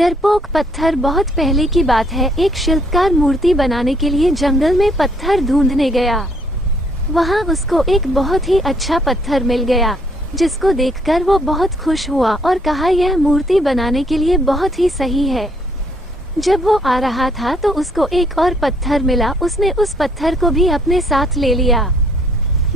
डरपोक पत्थर। बहुत पहले की बात है, एक शिल्पकार मूर्ति बनाने के लिए जंगल में पत्थर ढूंढने गया। वहाँ उसको एक बहुत ही अच्छा पत्थर मिल गया, जिसको देखकर वो बहुत खुश हुआ और कहा यह मूर्ति बनाने के लिए बहुत ही सही है। जब वो आ रहा था तो उसको एक और पत्थर मिला। उसने उस पत्थर को भी अपने साथ ले लिया।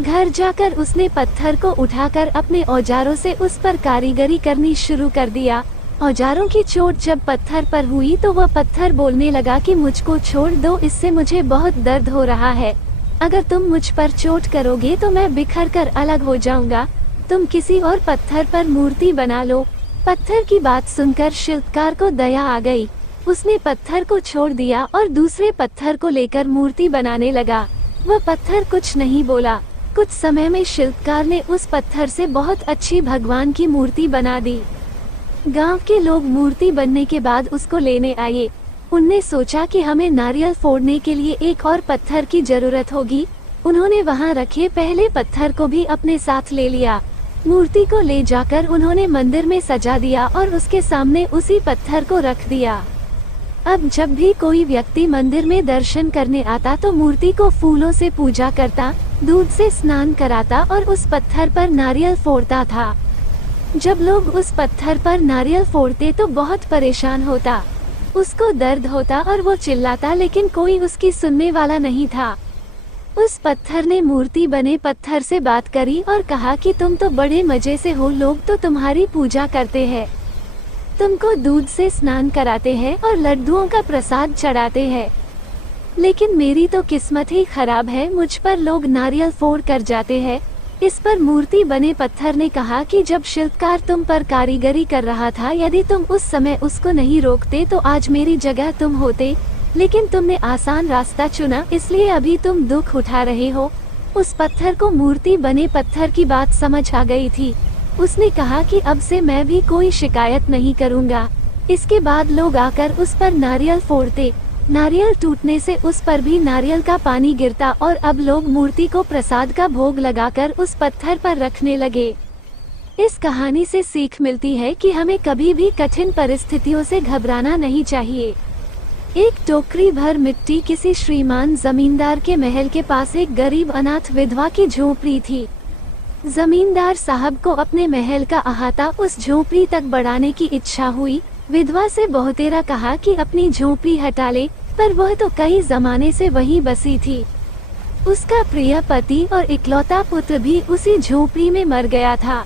घर जाकर उसने पत्थर को उठाकर अपने औजारों से उस पर कारीगरी करनी शुरू कर दिया। औजारों की चोट जब पत्थर पर हुई तो वह पत्थर बोलने लगा कि मुझको छोड़ दो, इससे मुझे बहुत दर्द हो रहा है। अगर तुम मुझ पर चोट करोगे तो मैं बिखर कर अलग हो जाऊंगा। तुम किसी और पत्थर पर मूर्ति बना लो। पत्थर की बात सुनकर शिल्पकार को दया आ गई। उसने पत्थर को छोड़ दिया और दूसरे पत्थर को लेकर मूर्ति बनाने लगा। वह पत्थर कुछ नहीं बोला। कुछ समय में शिल्पकार ने उस पत्थर से बहुत अच्छी भगवान की मूर्ति बना दी। गांव के लोग मूर्ति बनने के बाद उसको लेने आए। उनने सोचा कि हमें नारियल फोड़ने के लिए एक और पत्थर की जरूरत होगी। उन्होंने वहां रखे पहले पत्थर को भी अपने साथ ले लिया। मूर्ति को ले जाकर उन्होंने मंदिर में सजा दिया और उसके सामने उसी पत्थर को रख दिया। अब जब भी कोई व्यक्ति मंदिर में दर्शन करने आता तो मूर्ति को फूलों से पूजा करता, दूध से स्नान कराता और उस पत्थर पर नारियल फोड़ता था। जब लोग उस पत्थर पर नारियल फोड़ते तो बहुत परेशान होता, उसको दर्द होता और वो चिल्लाता, लेकिन कोई उसकी सुनने वाला नहीं था। उस पत्थर ने मूर्ति बने पत्थर से बात करी और कहा कि तुम तो बड़े मजे से हो, लोग तो तुम्हारी पूजा करते हैं, तुमको दूध से स्नान कराते हैं और लड्डुओं का प्रसाद चढ़ाते हैं, लेकिन मेरी तो किस्मत ही खराब है, मुझ पर लोग नारियल फोड़ कर जाते हैं। इस पर मूर्ति बने पत्थर ने कहा कि जब शिल्पकार तुम पर कारीगरी कर रहा था, यदि तुम उस समय उसको नहीं रोकते तो आज मेरी जगह तुम होते, लेकिन तुमने आसान रास्ता चुना, इसलिए अभी तुम दुख उठा रहे हो। उस पत्थर को मूर्ति बने पत्थर की बात समझ आ गई थी। उसने कहा कि अब से मैं भी कोई शिकायत नहीं करूँगा। इसके बाद लोग आकर उस पर नारियल फोड़ते, नारियल टूटने से उस पर भी नारियल का पानी गिरता और अब लोग मूर्ति को प्रसाद का भोग लगाकर उस पत्थर पर रखने लगे। इस कहानी से सीख मिलती है कि हमें कभी भी कठिन परिस्थितियों से घबराना नहीं चाहिए। एक टोकरी भर मिट्टी। किसी श्रीमान जमींदार के महल के पास एक गरीब अनाथ विधवा की झोपड़ी थी। जमींदार साहब को अपने महल का अहाता उस झोपड़ी तक बढ़ाने की इच्छा हुई। विधवा से बहुतेरा कहा कि अपनी झोपड़ी हटा ले, पर वह तो कई जमाने से वहीं बसी थी। उसका प्रिय पति और इकलौता पुत्र भी उसी झोपड़ी में मर गया था।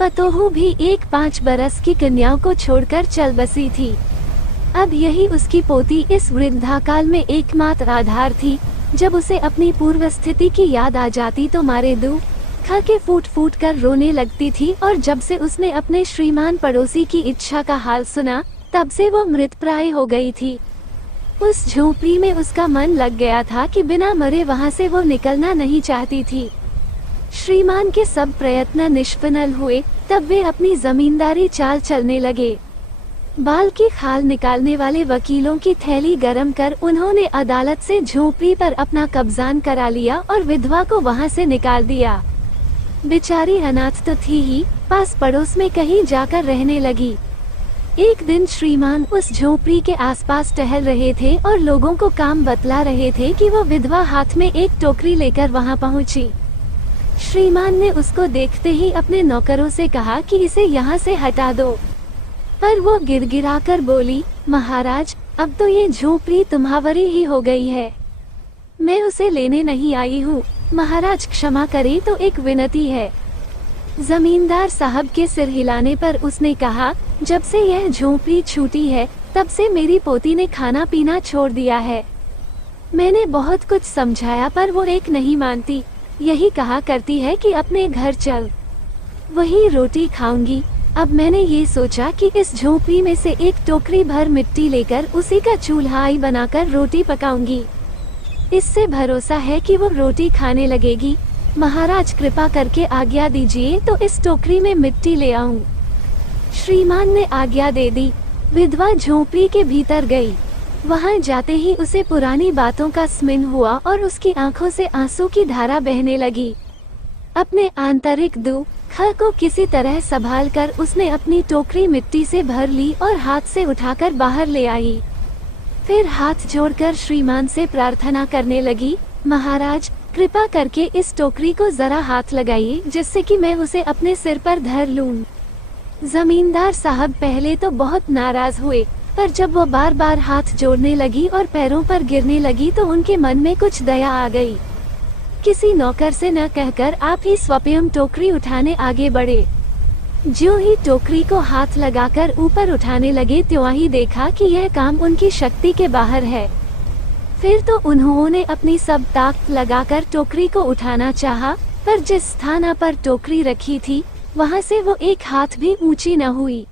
पतोहू भी एक 5 बरस की कन्याओं को छोड़कर चल बसी थी। अब यही उसकी पोती इस वृद्धाकाल में एकमात्र आधार थी। जब उसे अपनी पूर्व स्थिति की याद आ जाती तो मारे दुख खा के फूट फूट कर रोने लगती थी, और जब से उसने अपने श्रीमान पड़ोसी की इच्छा का हाल सुना, तब से वो मृतप्राय हो गई थी। उस झोपड़ी में उसका मन लग गया था कि बिना मरे वहां से वो निकलना नहीं चाहती थी। श्रीमान के सब प्रयत्न निष्फल हुए, तब वे अपनी जमींदारी चाल चलने लगे। बाल की खाल निकालने वाले वकीलों की थैली गरम कर उन्होंने अदालत से झोपड़ी पर अपना कब्जान करा लिया और विधवा को वहां से निकाल दिया। बेचारी अनाथ तो थी ही, पास पड़ोस में कहीं जाकर रहने लगी। एक दिन श्रीमान उस झोपड़ी के आसपास टहल रहे थे और लोगों को काम बतला रहे थे कि वो विधवा हाथ में एक टोकरी लेकर वहां पहुंची। श्रीमान ने उसको देखते ही अपने नौकरों से कहा कि इसे यहाँ से हटा दो, पर वो गिड़गिड़ाकर बोली, महाराज, अब तो ये झोपड़ी तुम्हारी ही हो गई है, मैं उसे लेने नहीं आई हूँ, महाराज क्षमा करें, तो एक विनती है। जमींदार साहब के सिर हिलाने पर उसने कहा, जब से यह झोपड़ी छूटी है तब से मेरी पोती ने खाना पीना छोड़ दिया है। मैंने बहुत कुछ समझाया पर वो एक नहीं मानती, यही कहा करती है कि अपने घर चल, वही रोटी खाऊंगी। अब मैंने ये सोचा कि इस झोपड़ी में से एक टोकरी भर मिट्टी लेकर उसी का चूल्हा बनाकर रोटी पकाऊंगी, इससे भरोसा है कि वो रोटी खाने लगेगी। महाराज कृपा करके आज्ञा दीजिए तो इस टोकरी में मिट्टी ले आऊं। श्रीमान ने आज्ञा दे दी। विधवा झोपड़ी के भीतर गई। वहां जाते ही उसे पुरानी बातों का स्मरण हुआ और उसकी आंखों से आंसू की धारा बहने लगी। अपने आंतरिक दुख ख को किसी तरह संभाल कर उसने अपनी टोकरी मिट्टी से भर ली और हाथ से उठाकर बाहर ले आई। फिर हाथ जोड़कर श्रीमान से प्रार्थना करने लगी, महाराज कृपा करके इस टोकरी को जरा हाथ लगाइए जिससे कि मैं उसे अपने सिर पर धर लूं। जमींदार साहब पहले तो बहुत नाराज हुए, पर जब वो बार बार हाथ जोड़ने लगी और पैरों पर गिरने लगी तो उनके मन में कुछ दया आ गई। किसी नौकर से न कहकर आप ही स्वयं टोकरी उठाने आगे बढ़े। ज्यों ही टोकरी को हाथ लगाकर ऊपर उठाने लगे त्यों ही देखा कि यह काम उनकी शक्ति के बाहर है। फिर तो उन्होंने अपनी सब ताकत लगाकर टोकरी को उठाना चाहा, पर जिस स्थान पर टोकरी रखी थी वहां से वो एक हाथ भी ऊंची न हुई।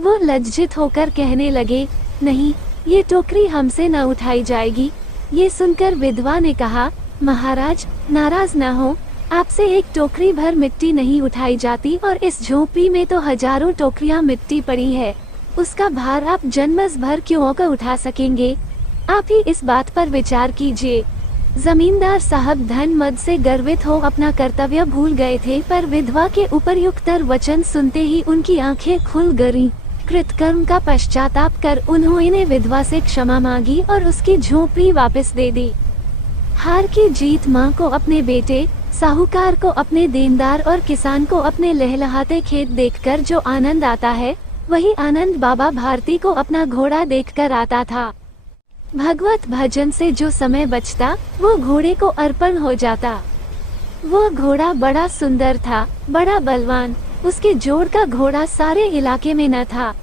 वो लज्जित होकर कहने लगे, नहीं, ये टोकरी हमसे न उठाई जाएगी। ये सुनकर विधवा ने कहा, महाराज नाराज न हो, आपसे एक टोकरी भर मिट्टी नहीं उठाई जाती और इस झोपड़ी में तो हजारों टोकरियां मिट्टी पड़ी है, उसका भार आप जन्मस भर क्यों का उठा सकेंगे? आप ही इस बात पर विचार कीजिए। जमींदार साहब धन मद से गर्वित हो अपना कर्तव्य भूल गए थे, पर विधवा के उपर्युक्तर वचन सुनते ही उनकी आंखें खुल गईं। कृतकर्म का पश्चाताप कर उन्होंने विधवा से क्षमा मांगी और उसकी झोपड़ी वापस दे दी। हार की जीत माँ को अपने बेटे, साहूकार को अपने देनदार और किसान को अपने लहलहाते खेत देखकर जो आनंद आता है, वही आनंद बाबा भारती को अपना घोड़ा देखकर आता था। भगवत भजन से जो समय बचता वो घोड़े को अर्पण हो जाता। वो घोड़ा बड़ा सुंदर था, बड़ा बलवान, उसके जोड़ का घोड़ा सारे इलाके में न था।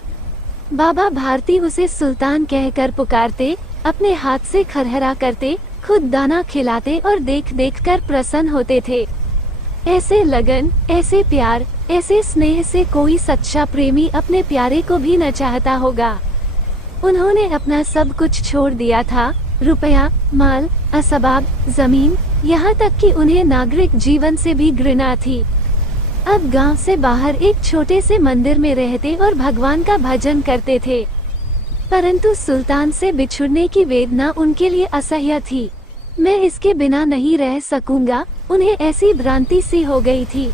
बाबा भारती उसे सुल्तान कहकर पुकारते, अपने हाथ से खरहरा करते, खुद दाना खिलाते और देख देख कर प्रसन्न होते थे। ऐसे लगन, ऐसे प्यार, ऐसे स्नेह से कोई सच्चा प्रेमी अपने प्यारे को भी न चाहता होगा। उन्होंने अपना सब कुछ छोड़ दिया था, रुपया, माल, असबाब, जमीन, यहाँ तक कि उन्हें नागरिक जीवन से भी घृणा थी। अब गांव से बाहर एक छोटे से मंदिर में रहते और भगवान का भजन करते थे, परंतु सुल्तान से बिछुड़ने की वेदना उनके लिए असह्य थी। मैं इसके बिना नहीं रह सकूंगा, उन्हें ऐसी भ्रांति सी हो गई थी।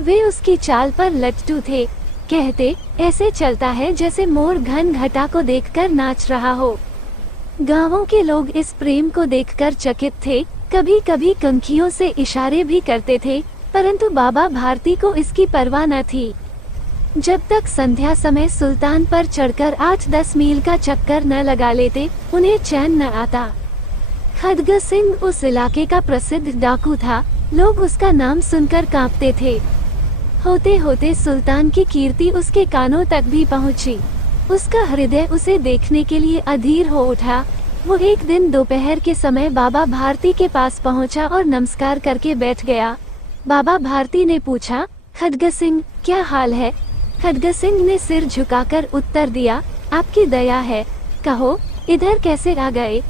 वे उसकी चाल पर लट्टू थे, कहते, ऐसे चलता है जैसे मोर घन घटा को देखकर नाच रहा हो। गांवों के लोग इस प्रेम को देखकर चकित थे, कभी कभी कंखियों से इशारे भी करते थे, परंतु बाबा भारती को इसकी परवाह न थी। जब तक संध्या समय सुल्तान पर चढ़कर 8-10 मील का चक्कर न लगा लेते, उन्हें चैन न आता। खड्ग सिंह उस इलाके का प्रसिद्ध डाकू था, लोग उसका नाम सुनकर कांपते थे। होते होते सुल्तान की कीर्ति उसके कानों तक भी पहुंची। उसका हृदय उसे देखने के लिए अधीर हो उठा। वो एक दिन दोपहर के समय बाबा भारती के पास पहुंचा और नमस्कार करके बैठ गया। बाबा भारती ने पूछा, खड्ग सिंह क्या हाल है? खड्ग सिंह ने सिर झुकाकर उत्तर दिया, आपकी दया है, कहो इधर कैसे आ गए?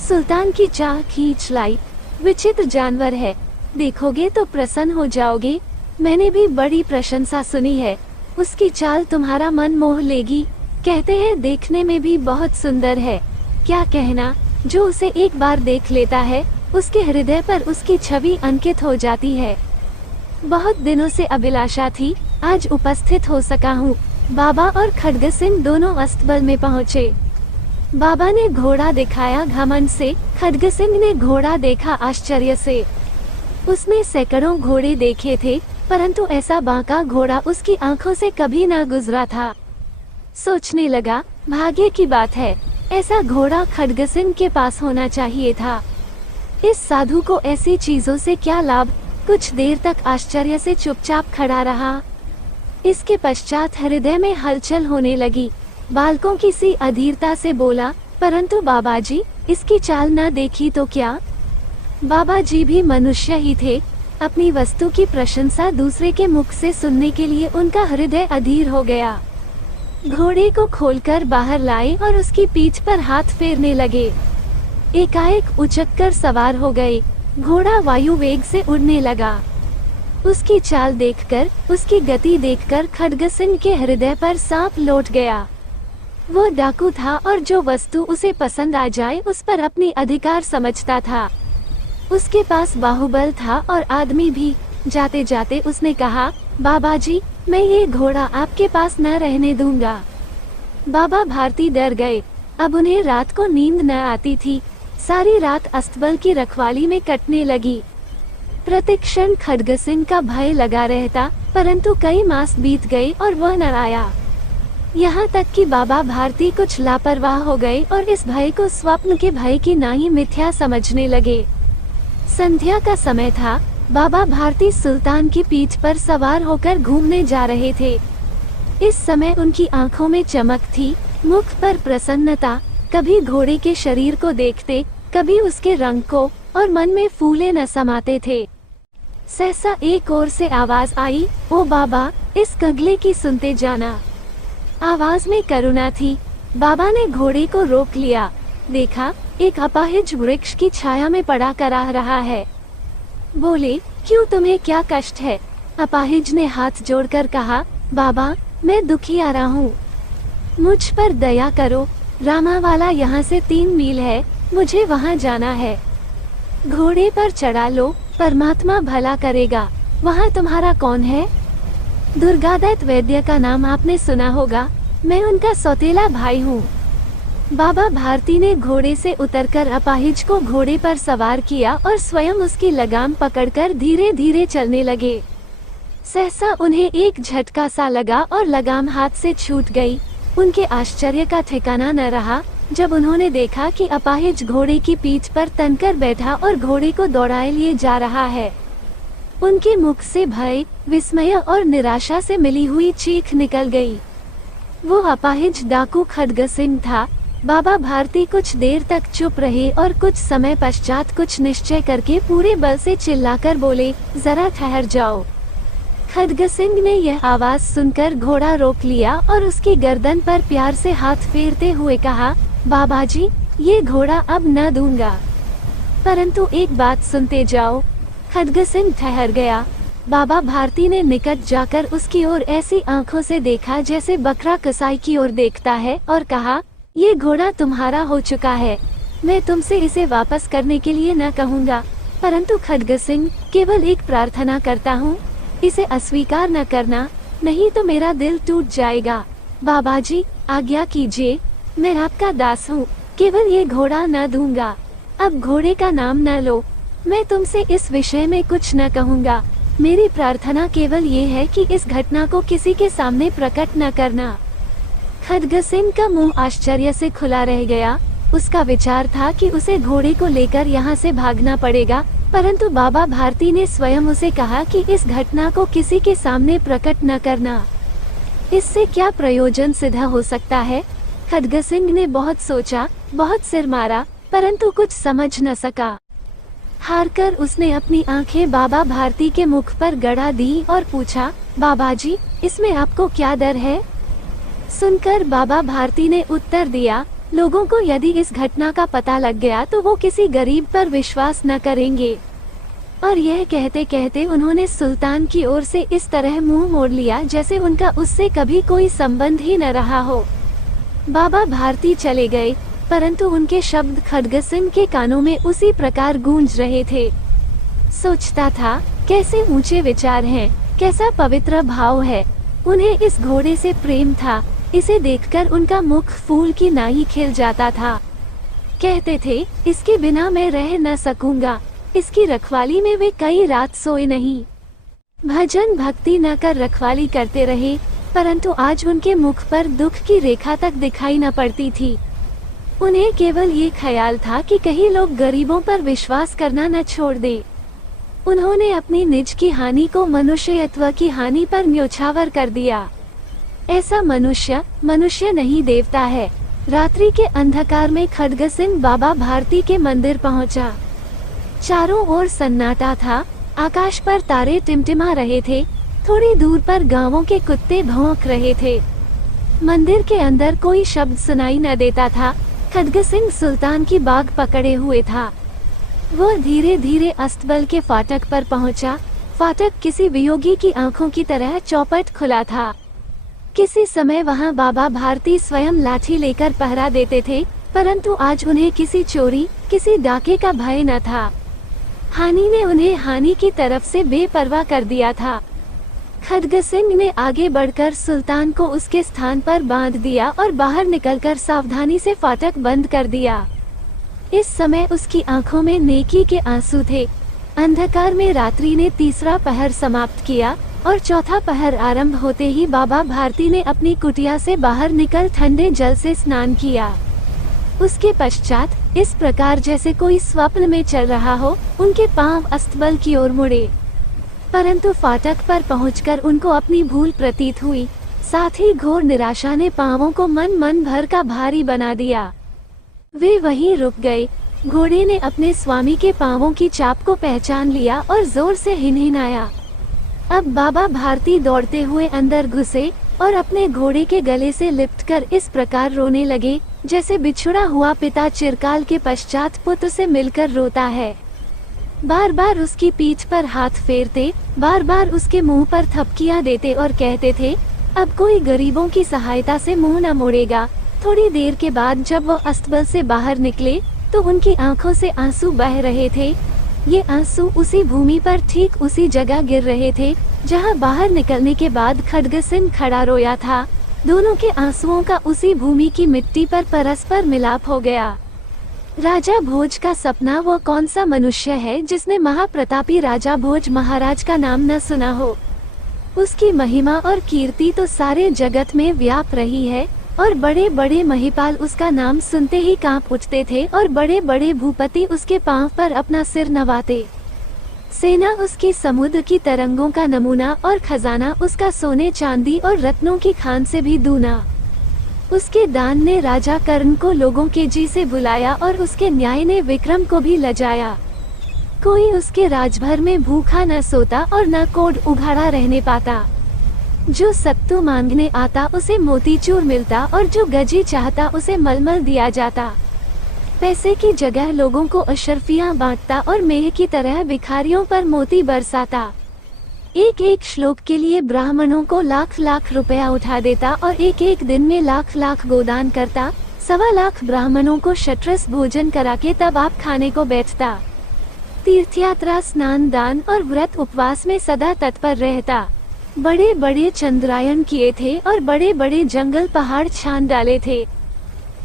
सुल्तान की चाह खींच लाई, विचित्र जानवर है, देखोगे तो प्रसन्न हो जाओगे। मैंने भी बड़ी प्रशंसा सुनी है, उसकी चाल तुम्हारा मन मोह लेगी। कहते हैं देखने में भी बहुत सुंदर है। क्या कहना, जो उसे एक बार देख लेता है उसके हृदय पर उसकी छवि अंकित हो जाती है। बहुत दिनों से अभिलाषा थी, आज उपस्थित हो सका हूँ। बाबा और खड्ग सिंह दोनों अस्तबल में पहुँचे। बाबा ने घोड़ा दिखाया घमंड से, खड्ग सिंह ने घोड़ा देखा आश्चर्य से। उसने सैकड़ों घोड़े देखे थे, परंतु ऐसा बांका घोड़ा उसकी आंखों से कभी न गुजरा था। सोचने लगा, भाग्य की बात है, ऐसा घोड़ा खड्ग सिंह के पास होना चाहिए था। इस साधु को ऐसी चीजों से क्या लाभ? कुछ देर तक आश्चर्य से चुपचाप खड़ा रहा। इसके पश्चात हृदय में हलचल होने लगी। बालकों की सी अधीरता से बोला, परंतु बाबाजी, इसकी चाल न देखी तो क्या? बाबाजी भी मनुष्य ही थे। अपनी वस्तु की प्रशंसा दूसरे के मुख से सुनने के लिए उनका हृदय अधीर हो गया। घोड़े को खोलकर बाहर लाए और उसकी पीठ पर हाथ फेरने लगे। एकाएक उचक्कर सवार हो गए। घोड़ा वायु वेग से उड़ने लगा। उसकी चाल देखकर, उसकी गति देखकर खड्ग सिंह के हृदय पर सांप लौट गया। वो डाकू था और जो वस्तु उसे पसंद आ जाए उस पर अपनी अधिकार समझता था। उसके पास बाहुबल था और आदमी भी, जाते जाते उसने कहा, बाबा जी, मैं ये घोड़ा आपके पास न रहने दूंगा। बाबा भारती डर गए। अब उन्हें रात को नींद न आती थी। सारी रात अस्तबल की रखवाली में कटने लगी। प्रतिक्षण खड्ग सिंह का भय लगा रहता, परंतु कई मास बीत गए और वह न आया। यहाँ तक कि बाबा भारती कुछ लापरवाह हो गए और इस भय को स्वप्न के भय की नाही मिथ्या समझने लगे। संध्या का समय था। बाबा भारती सुल्तान की पीठ पर सवार होकर घूमने जा रहे थे। इस समय उनकी आंखों में चमक थी, मुख पर प्रसन्नता। कभी घोड़े के शरीर को देखते, कभी उसके रंग को, और मन में फूले न समाते थे। सहसा एक ओर से आवाज आई, ओ बाबा, इस कगले की सुनते जाना। आवाज में करुणा थी। बाबा ने घोड़े को रोक लिया। देखा, एक अपाहिज वृक्ष की छाया में पड़ा कराह रहा है। बोले, क्यों, तुम्हें क्या कष्ट है? अपाहिज ने हाथ जोड़कर कहा, बाबा, मैं दुखियारा हूँ, मुझ पर दया करो। रामावाला यहाँ से 3 मील है, मुझे वहाँ जाना है। घोड़े पर चढ़ा लो, परमात्मा भला करेगा। वहाँ तुम्हारा कौन है? दुर्गादत्त वैद्य का नाम आपने सुना होगा, मैं उनका सौतेला भाई हूँ। बाबा भारती ने घोड़े से उतरकर अपाहिज को घोड़े पर सवार किया और स्वयं उसकी लगाम पकड़कर धीरे धीरे चलने लगे। सहसा उन्हें एक झटका सा लगा और लगाम हाथ से छूट गई। उनके आश्चर्य का ठिकाना न रहा जब उन्होंने देखा कि अपाहिज घोड़े की पीठ पर तनकर बैठा और घोड़े को दौड़ाए लिए जा रहा है। उनके मुख से भय, विस्मय और निराशा से मिली हुई चीख निकल गई। वो अपाहिज डाकू खड्ग सिंह था। बाबा भारती कुछ देर तक चुप रहे और कुछ समय पश्चात कुछ निश्चय करके पूरे बल से चिल्लाकर बोले, जरा ठहर जाओ। खड्ग सिंह ने यह आवाज सुनकर घोड़ा रोक लिया और उसकी गर्दन पर प्यार से हाथ फेरते हुए कहा, बाबा जी, ये घोड़ा अब न दूंगा, परंतु एक बात सुनते जाओ। खड्ग सिंह ठहर गया। बाबा भारती ने निकट जाकर उसकी ओर ऐसी आंखों से देखा जैसे बकरा कसाई की ओर देखता है और कहा, ये घोड़ा तुम्हारा हो चुका है। मैं तुमसे इसे वापस करने के लिए न कहूँगा, परंतु खड्ग सिंह, केवल एक प्रार्थना करता हूँ, इसे अस्वीकार न करना, नहीं तो मेरा दिल टूट जाएगा। बाबा जी, आज्ञा कीजिए, मैं आपका दास हूँ, केवल ये घोड़ा न दूंगा। अब घोड़े का नाम न लो। मैं तुमसे इस विषय में कुछ न कहूँगा। मेरी प्रार्थना केवल ये है कि इस घटना को किसी के सामने प्रकट न करना। खड्ग सिंह का मुंह आश्चर्य से खुला रह गया। उसका विचार था कि उसे घोड़े को लेकर यहाँ से भागना पड़ेगा, परंतु बाबा भारती ने स्वयं उसे कहा कि इस घटना को किसी के सामने प्रकट न करना। इससे क्या प्रयोजन सिद्ध हो सकता है? खड्ग सिंह ने बहुत सोचा, बहुत सिर मारा, परंतु कुछ समझ न सका। हारकर उसने अपनी आंखें बाबा भारती के मुख पर गड़ा दी और पूछा, बाबा जी, इसमें आपको क्या डर है? सुनकर बाबा भारती ने उत्तर दिया, लोगों को यदि इस घटना का पता लग गया तो वो किसी गरीब पर विश्वास न करेंगे। और यह कहते कहते उन्होंने सुल्तान की ओर से इस तरह मुंह मोड़ लिया जैसे उनका उससे कभी कोई संबंध ही न रहा हो। बाबा भारती चले गए, परंतु उनके शब्द खड्ग सिंह के कानों में उसी प्रकार गूंज रहे थे। सोचता था, कैसे ऊंचे विचार हैं, कैसा पवित्र भाव है। उन्हें इस घोड़े से प्रेम था। इसे देखकर उनका मुख फूल की नाई खिल जाता था। कहते थे, इसके बिना मैं रह न सकूंगा। इसकी रखवाली में वे कई रात सोए नहीं। भजन भक्ति न कर रखवाली करते रहे, परंतु आज उनके मुख पर दुख की रेखा तक दिखाई न पड़ती थी। उन्हें केवल ये ख्याल था कि कहीं लोग गरीबों पर विश्वास करना न छोड़ दें। उन्होंने अपनी निज की हानि को मनुष्यत्व की हानि पर न्योछावर कर दिया। ऐसा मनुष्य नहीं देवता है। रात्रि के अंधकार में खड्ग सिंह बाबा भारती के मंदिर पहुंचा। चारों ओर सन्नाटा था। आकाश पर तारे टिमटिमा रहे थे। थोड़ी दूर पर गांवों के कुत्ते भौंक रहे थे। मंदिर के अंदर कोई शब्द सुनाई न देता था। खड्ग सिंह सुल्तान की बाग पकड़े हुए था। वह धीरे धीरे अस्तबल के फाटक पर पहुंचा। फाटक किसी वियोगी की आंखों की तरह चौपट खुला था। किसी समय वहां बाबा भारती स्वयं लाठी लेकर पहरा देते थे, परंतु आज उन्हें किसी चोरी, किसी डाके का भय न था। हानि ने उन्हें हानि की तरफ से बेपरवाह कर दिया था। खड्गसिंह ने आगे बढ़कर सुल्तान को उसके स्थान पर बांध दिया और बाहर निकलकर सावधानी से फाटक बंद कर दिया। इस समय उसकी आंखों में नेकी के आंसू थे। अंधकार में रात्रि ने तीसरा पहर समाप्त किया और चौथा पहर आरंभ होते ही बाबा भारती ने अपनी कुटिया से बाहर निकल ठंडे जल से स्नान किया। उसके पश्चात इस प्रकार जैसे कोई स्वप्न में चल रहा हो, उनके पांव अस्तबल की ओर मुड़े, परंतु फाटक पर पहुंचकर उनको अपनी भूल प्रतीत हुई। साथ ही घोर निराशा ने पांवों को मन भर का भारी बना दिया। वे वहीं रुक गए। घोड़े ने अपने स्वामी के पांवों की चाप को पहचान लिया और जोर से हिनहिनाया। अब बाबा भारती दौड़ते हुए अंदर घुसे और अपने घोड़े के गले से लिपटकर इस प्रकार रोने लगे जैसे बिछुड़ा हुआ पिता चिरकाल के पश्चात पुत्र से मिलकर रोता है। बार बार उसकी पीठ पर हाथ फेरते, बार बार उसके मुंह पर थपकियां देते और कहते थे, अब कोई गरीबों की सहायता से मुंह न मोड़ेगा। थोड़ी देर के बाद जब वो अस्तबल से बाहर निकले तो उनकी आंखों से आंसू बह रहे थे। ये आंसू उसी भूमि पर ठीक उसी जगह गिर रहे थे जहां बाहर निकलने के बाद खड्गसिंह खड़ा रोया था। दोनों के आंसुओं का उसी भूमि की मिट्टी पर परस्पर मिलाप हो गया। राजा भोज का सपना वो कौन सा मनुष्य है जिसने महाप्रतापी राजा भोज महाराज का नाम न सुना हो। उसकी महिमा और कीर्ति तो सारे जगत में व्याप रही है और बड़े बड़े महिपाल उसका नाम सुनते ही कांप उठते थे और बड़े बड़े भूपति उसके पांव पर अपना सिर नवाते। सेना उसकी समुद्र की तरंगों का नमूना और खजाना उसका सोने चांदी और रत्नों की खान से भी दूना। उसके दान ने राजा कर्ण को लोगों के जी से बुलाया और उसके न्याय ने विक्रम को भी लजाया। कोई उसके राजभर में भूखा न सोता और न कोड उघाड़ा रहने पाता। जो सत्तू मांगने आता उसे मोतीचूर मिलता और जो गजी चाहता उसे मलमल दिया जाता। पैसे की जगह लोगों को अशर्फियां बांटता और मेह की तरह भिखारियों पर मोती बरसाता। एक एक श्लोक के लिए ब्राह्मणों को लाख लाख रुपया उठा देता और एक एक दिन में लाख लाख गोदान करता। 1.25 लाख ब्राह्मणों को शतरस भोजन करा के तब आप खाने को बैठता। तीर्थयात्रा, स्नान, दान और व्रत उपवास में सदा तत्पर रहता। बड़े बड़े चंद्रायन किए थे और बड़े बड़े जंगल पहाड़ छान डाले थे।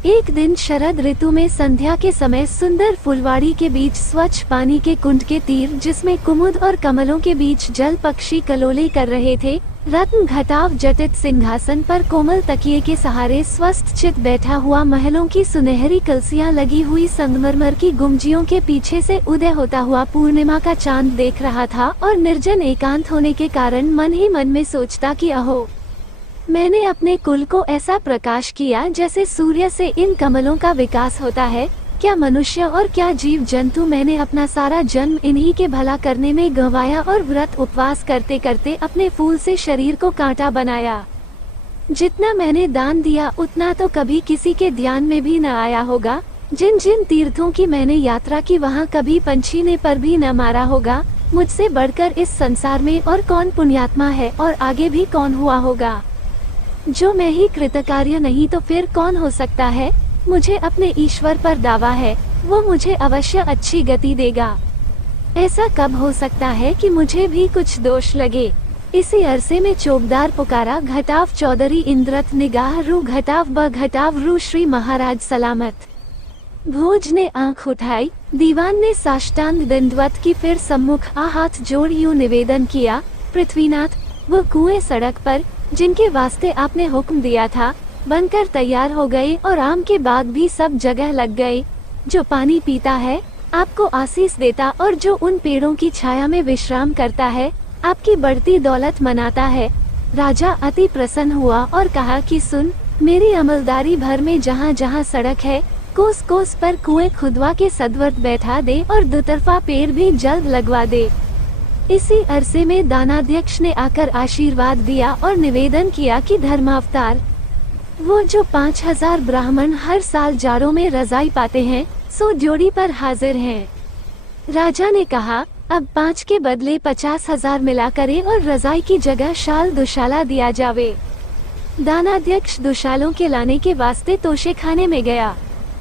एक दिन शरद ऋतु में संध्या के समय सुंदर फुलवाड़ी के बीच स्वच्छ पानी के कुंड के तीर जिसमें कुमुद और कमलों के बीच जल पक्षी कलोले कर रहे थे, रत्न घटाव जटित सिंहासन पर कोमल तकिए के सहारे स्वस्थ चित बैठा हुआ महलों की सुनहरी कलसियां लगी हुई संगमरमर की गुंजियों के पीछे से उदय होता हुआ पूर्णिमा का चांद देख रहा था और निर्जन एकांत होने के कारण मन ही मन में सोचता कि अहो, मैंने अपने कुल को ऐसा प्रकाश किया जैसे सूर्य से इन कमलों का विकास होता है। क्या मनुष्य और क्या जीव जंतु, मैंने अपना सारा जन्म इन्हीं के भला करने में गंवाया और व्रत उपवास करते करते अपने फूल से शरीर को कांटा बनाया। जितना मैंने दान दिया उतना तो कभी किसी के ध्यान में भी न आया होगा। जिन जिन तीर्थों की मैंने यात्रा की वहाँ कभी पंछी ने पर भी न मारा होगा। मुझसे बढ़कर इस संसार में और कौन पुण्यात्मा है और आगे भी कौन हुआ होगा। जो मैं ही कृतकार्य नहीं तो फिर कौन हो सकता है। मुझे अपने ईश्वर पर दावा है, वो मुझे अवश्य अच्छी गति देगा। ऐसा कब हो सकता है कि मुझे भी कुछ दोष लगे। इसी अरसे में चौबदार पुकारा, घटाव चौधरी इंद्रत निगाह रू घटाव ब घटाव रू श्री महाराज सलामत। भोज ने आंख उठाई। दीवान ने साष्टांग दंडवत की फिर सम्मुख हाथ जोड़ यूं निवेदन किया, पृथ्वीनाथ, वो कुएं सड़क पर जिनके वास्ते आपने हुक्म दिया था बनकर तैयार हो गए और आम के बाग भी सब जगह लग गए। जो पानी पीता है आपको आशीष देता और जो उन पेड़ों की छाया में विश्राम करता है आपकी बढ़ती दौलत मनाता है। राजा अति प्रसन्न हुआ और कहा कि सुन, मेरी अमलदारी भर में जहाँ जहाँ सड़क है कोस कोस पर कुएं खुदवा के सदवर्त बैठा दे और दुतरफा पेड़ भी जल्द लगवा दे। इसी अरसे में दानाध्यक्ष ने आकर आशीर्वाद दिया और निवेदन किया कि धर्मावतार, वो जो 5000 ब्राह्मण हर साल जाड़ों में रजाई पाते हैं सो ड्योढ़ी पर हाजिर हैं। राजा ने कहा, अब 5 के बदले 50,000 मिला करे और रजाई की जगह शाल दुशाला दिया जावे। दानाध्यक्ष दुशालों के लाने के वास्ते तोशेखाने में गया।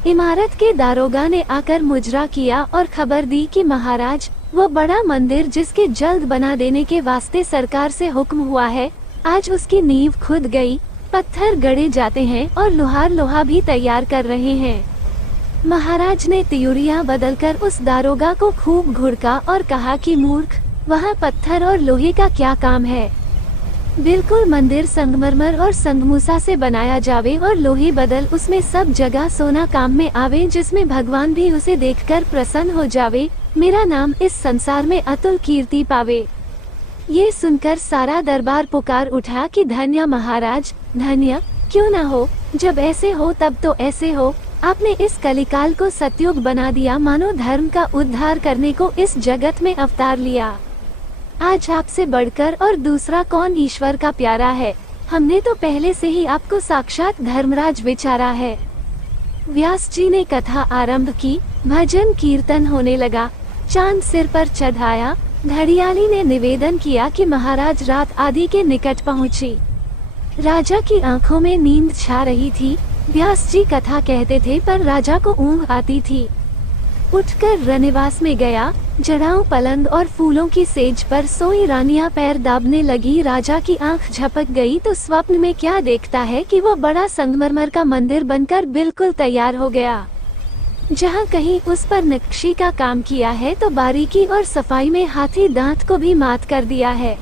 इमारत के दारोगा ने आकर मुजरा किया और खबर दी कि महाराज, वो बड़ा मंदिर जिसके जल्द बना देने के वास्ते सरकार से हुक्म हुआ है, आज उसकी नींव खुद गई, पत्थर गड़े जाते हैं और लोहार लोहा भी तैयार कर रहे हैं। महाराज ने त्योरियां बदलकर उस दारोगा को खूब घुड़का और कहा कि मूर्ख, वहाँ पत्थर और लोहे का क्या काम है। बिल्कुल मंदिर संगमरमर और संगमूसा से बनाया जावे और लोहे बदल उसमें सब जगह सोना काम में आवे, जिसमें भगवान भी उसे देखकर प्रसन्न हो जावे। मेरा नाम इस संसार में अतुल कीर्ति पावे। ये सुनकर सारा दरबार पुकार उठा कि धन्य महाराज, धन्य क्यों न हो, जब ऐसे हो तब तो ऐसे हो। आपने इस कलिकाल को सतयुग बना दिया, मानो धर्म का उद्धार करने को इस जगत में अवतार लिया। आज आपसे बढ़कर और दूसरा कौन ईश्वर का प्यारा है। हमने तो पहले से ही आपको साक्षात धर्मराज विचारा है। व्यास जी ने कथा आरंभ की, भजन कीर्तन होने लगा, चांद सिर पर चढ़ाया। घड़ियाली ने निवेदन किया कि महाराज रात आदि के निकट पहुँची। राजा की आंखों में नींद छा रही थी। व्यास जी कथा कहते थे पर राजा को ऊँघ आती थी। उठकर रनिवास में गया। जड़ाऊ पलंग और फूलों की सेज पर सोई रानियां पैर दाबने लगी। राजा की आंख झपक गई तो स्वप्न में क्या देखता है कि वो बड़ा संगमरमर का मंदिर बनकर बिल्कुल तैयार हो गया। जहाँ कहीं उस पर नक्शी का काम किया है तो बारीकी और सफाई में हाथी दांत को भी मात कर दिया है।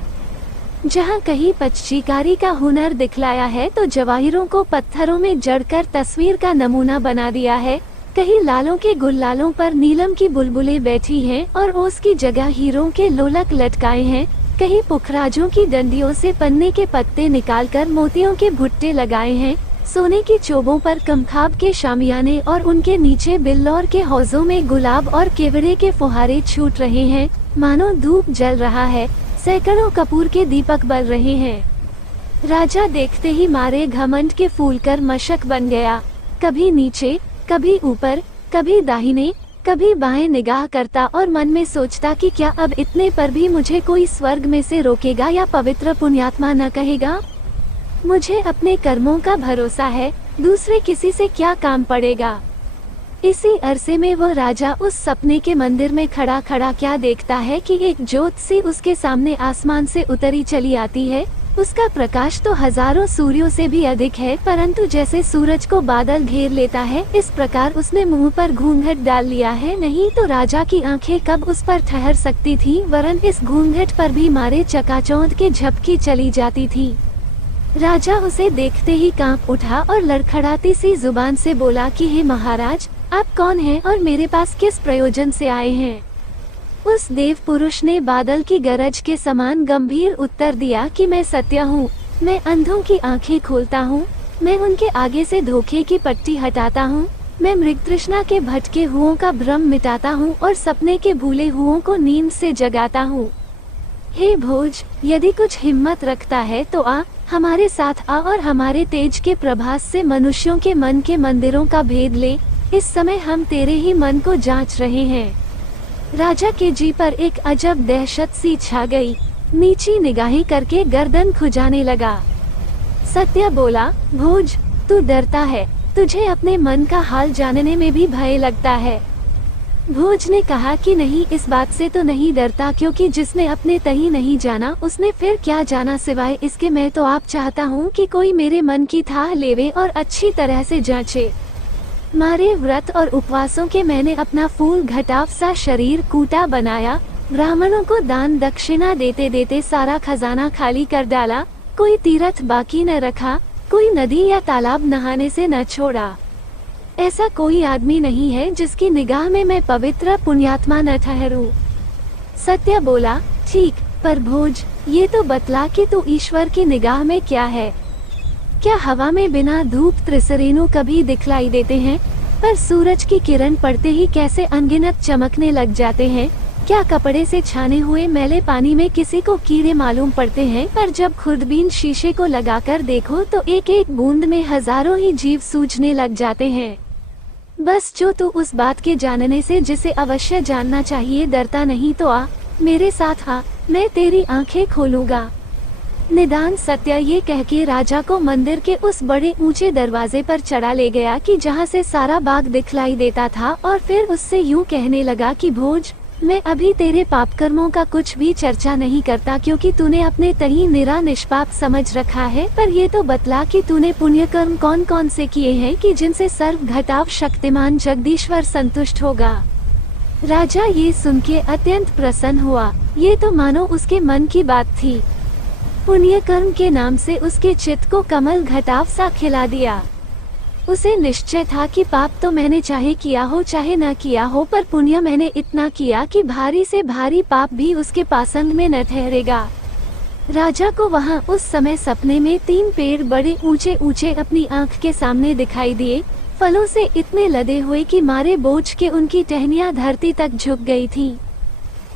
जहाँ कहीं पच्चीकारी का हुनर दिखलाया है तो जवाहिरों को पत्थरों में जड़कर तस्वीर का नमूना बना दिया है। कहीं लालों के गुल्लालों पर नीलम की बुलबुलें बैठी हैं और ओस की जगह हीरों के लोलक लटकाए हैं। कहीं पुखराजों की डंडियों से पन्ने के पत्ते निकालकर मोतियों के भुट्टे लगाए हैं। सोने की चोबों पर कमखाब के शामियाने और उनके नीचे बिल्लौर के हौजों में गुलाब और केवड़े के फुहारे छूट रहे हैं, मानो धूप जल रहा है। सैकड़ों कपूर के दीपक बल रहे हैं। राजा देखते ही मारे घमंड के फूलकर मशक बन गया। कभी नीचे, कभी ऊपर, कभी दाहिने, कभी बाएं निगाह करता और मन में सोचता कि क्या अब इतने पर भी मुझे कोई स्वर्ग में से रोकेगा या पवित्र पुण्यात्मा न कहेगा। मुझे अपने कर्मों का भरोसा है, दूसरे किसी से क्या काम पड़ेगा। इसी अरसे में वह राजा उस सपने के मंदिर में खड़ा खड़ा क्या देखता है कि एक ज्योत सी उसके सामने आसमान से उतरी चली आती है। उसका प्रकाश तो हजारों सूर्यों से भी अधिक है, परंतु जैसे सूरज को बादल घेर लेता है, इस प्रकार उसने मुंह पर घूंघट डाल लिया है। नहीं तो राजा की आंखें कब उस पर ठहर सकती थी, वरन इस घूंघट पर भी मारे चकाचौंध के झपकी चली जाती थी। राजा उसे देखते ही कांप उठा और लड़खड़ाती सी जुबान से बोला कि हे महाराज, आप कौन हैं और मेरे पास किस प्रयोजन से आए हैं। उस देव पुरुष ने बादल की गरज के समान गंभीर उत्तर दिया कि मैं सत्य हूँ, मैं अंधों की आंखें खोलता हूँ, मैं उनके आगे से धोखे की पट्टी हटाता हूँ, मैं मृग तृष्णा के भटके हुओं का भ्रम मिटाता हूँ और सपने के भूले हुओं को नींद से जगाता हूँ। हे भोज, यदि कुछ हिम्मत रखता है तो आ, हमारे साथ आ और हमारे तेज के प्रभास से मनुष्यों के मन के मंदिरों का भेद ले। इस समय हम तेरे ही मन को जांच रहे हैं। राजा के जी पर एक अजब दहशत सी छा गई। नीची निगाहें करके गर्दन खुजाने लगा। सत्य बोला, भोज, तू डरता है, तुझे अपने मन का हाल जानने में भी भय लगता है। भोज ने कहा कि नहीं, इस बात से तो नहीं डरता, क्योंकि जिसने अपने तही नहीं जाना उसने फिर क्या जाना सिवाय इसके। मैं तो आप चाहता हूँ कि कोई मेरे मन की थाह लेवे और अच्छी तरह से जांचे। मारे व्रत और उपवासों के मैंने अपना फूल घटाव सा शरीर कूटा बनाया। ब्राह्मणों को दान दक्षिणा देते देते सारा खजाना खाली कर डाला। कोई तीर्थ बाकी न रखा, कोई नदी या तालाब नहाने से न छोड़ा। ऐसा कोई आदमी नहीं है जिसकी निगाह में मैं पवित्र पुण्यात्मा न ठहरूं। सत्य बोला, ठीक, पर भोज, ये तो बतला कि तू ईश्वर की निगाह में क्या है। क्या हवा में बिना धूप त्रिसरेणु कभी दिखलाई देते हैं? पर सूरज की किरण पड़ते ही कैसे अनगिनत चमकने लग जाते हैं। क्या कपड़े से छाने हुए मैले पानी में किसी को कीड़े मालूम पड़ते हैं, पर जब खुर्दबीन शीशे को लगाकर देखो तो एक एक बूंद में हजारों ही जीव सूझने लग जाते हैं। बस जो तू उस बात के जानने से जिसे अवश्य जानना चाहिए डरता नहीं तो आ, मेरे साथ आ, मैं तेरी आंखें खोलूंगा। निदान सत्य ये कह के राजा को मंदिर के उस बड़े ऊंचे दरवाजे पर चढ़ा ले गया कि जहाँ से सारा बाग दिखलाई देता था, और फिर उससे यूं कहने लगा कि भोज, मैं अभी तेरे पाप कर्मों का कुछ भी चर्चा नहीं करता, क्योंकि तूने अपने तही निरा निष्पाप समझ रखा है। पर ये तो बतला कि तूने पुण्य कर्म कौन कौन से किए हैं कि जिनसे सर्व घटाव शक्तिमान जगदीश्वर संतुष्ट होगा। राजा ये सुन के अत्यंत प्रसन्न हुआ। ये तो मानो उसके मन की बात थी। पुण्य कर्म के नाम से उसके चित्त को कमल घटाव सा खिला दिया। उसे निश्चय था कि पाप तो मैंने चाहे किया हो चाहे न किया हो, पर पुण्य मैंने इतना किया कि भारी से भारी पाप भी उसके पासंग में न ठहरेगा। राजा को वहाँ उस समय सपने में 3 पेड़ बड़े ऊंचे ऊंचे अपनी आंख के सामने दिखाई दिए, फलों से इतने लदे हुए कि मारे बोझ के उनकी टहनियां धरती तक झुक गई थी।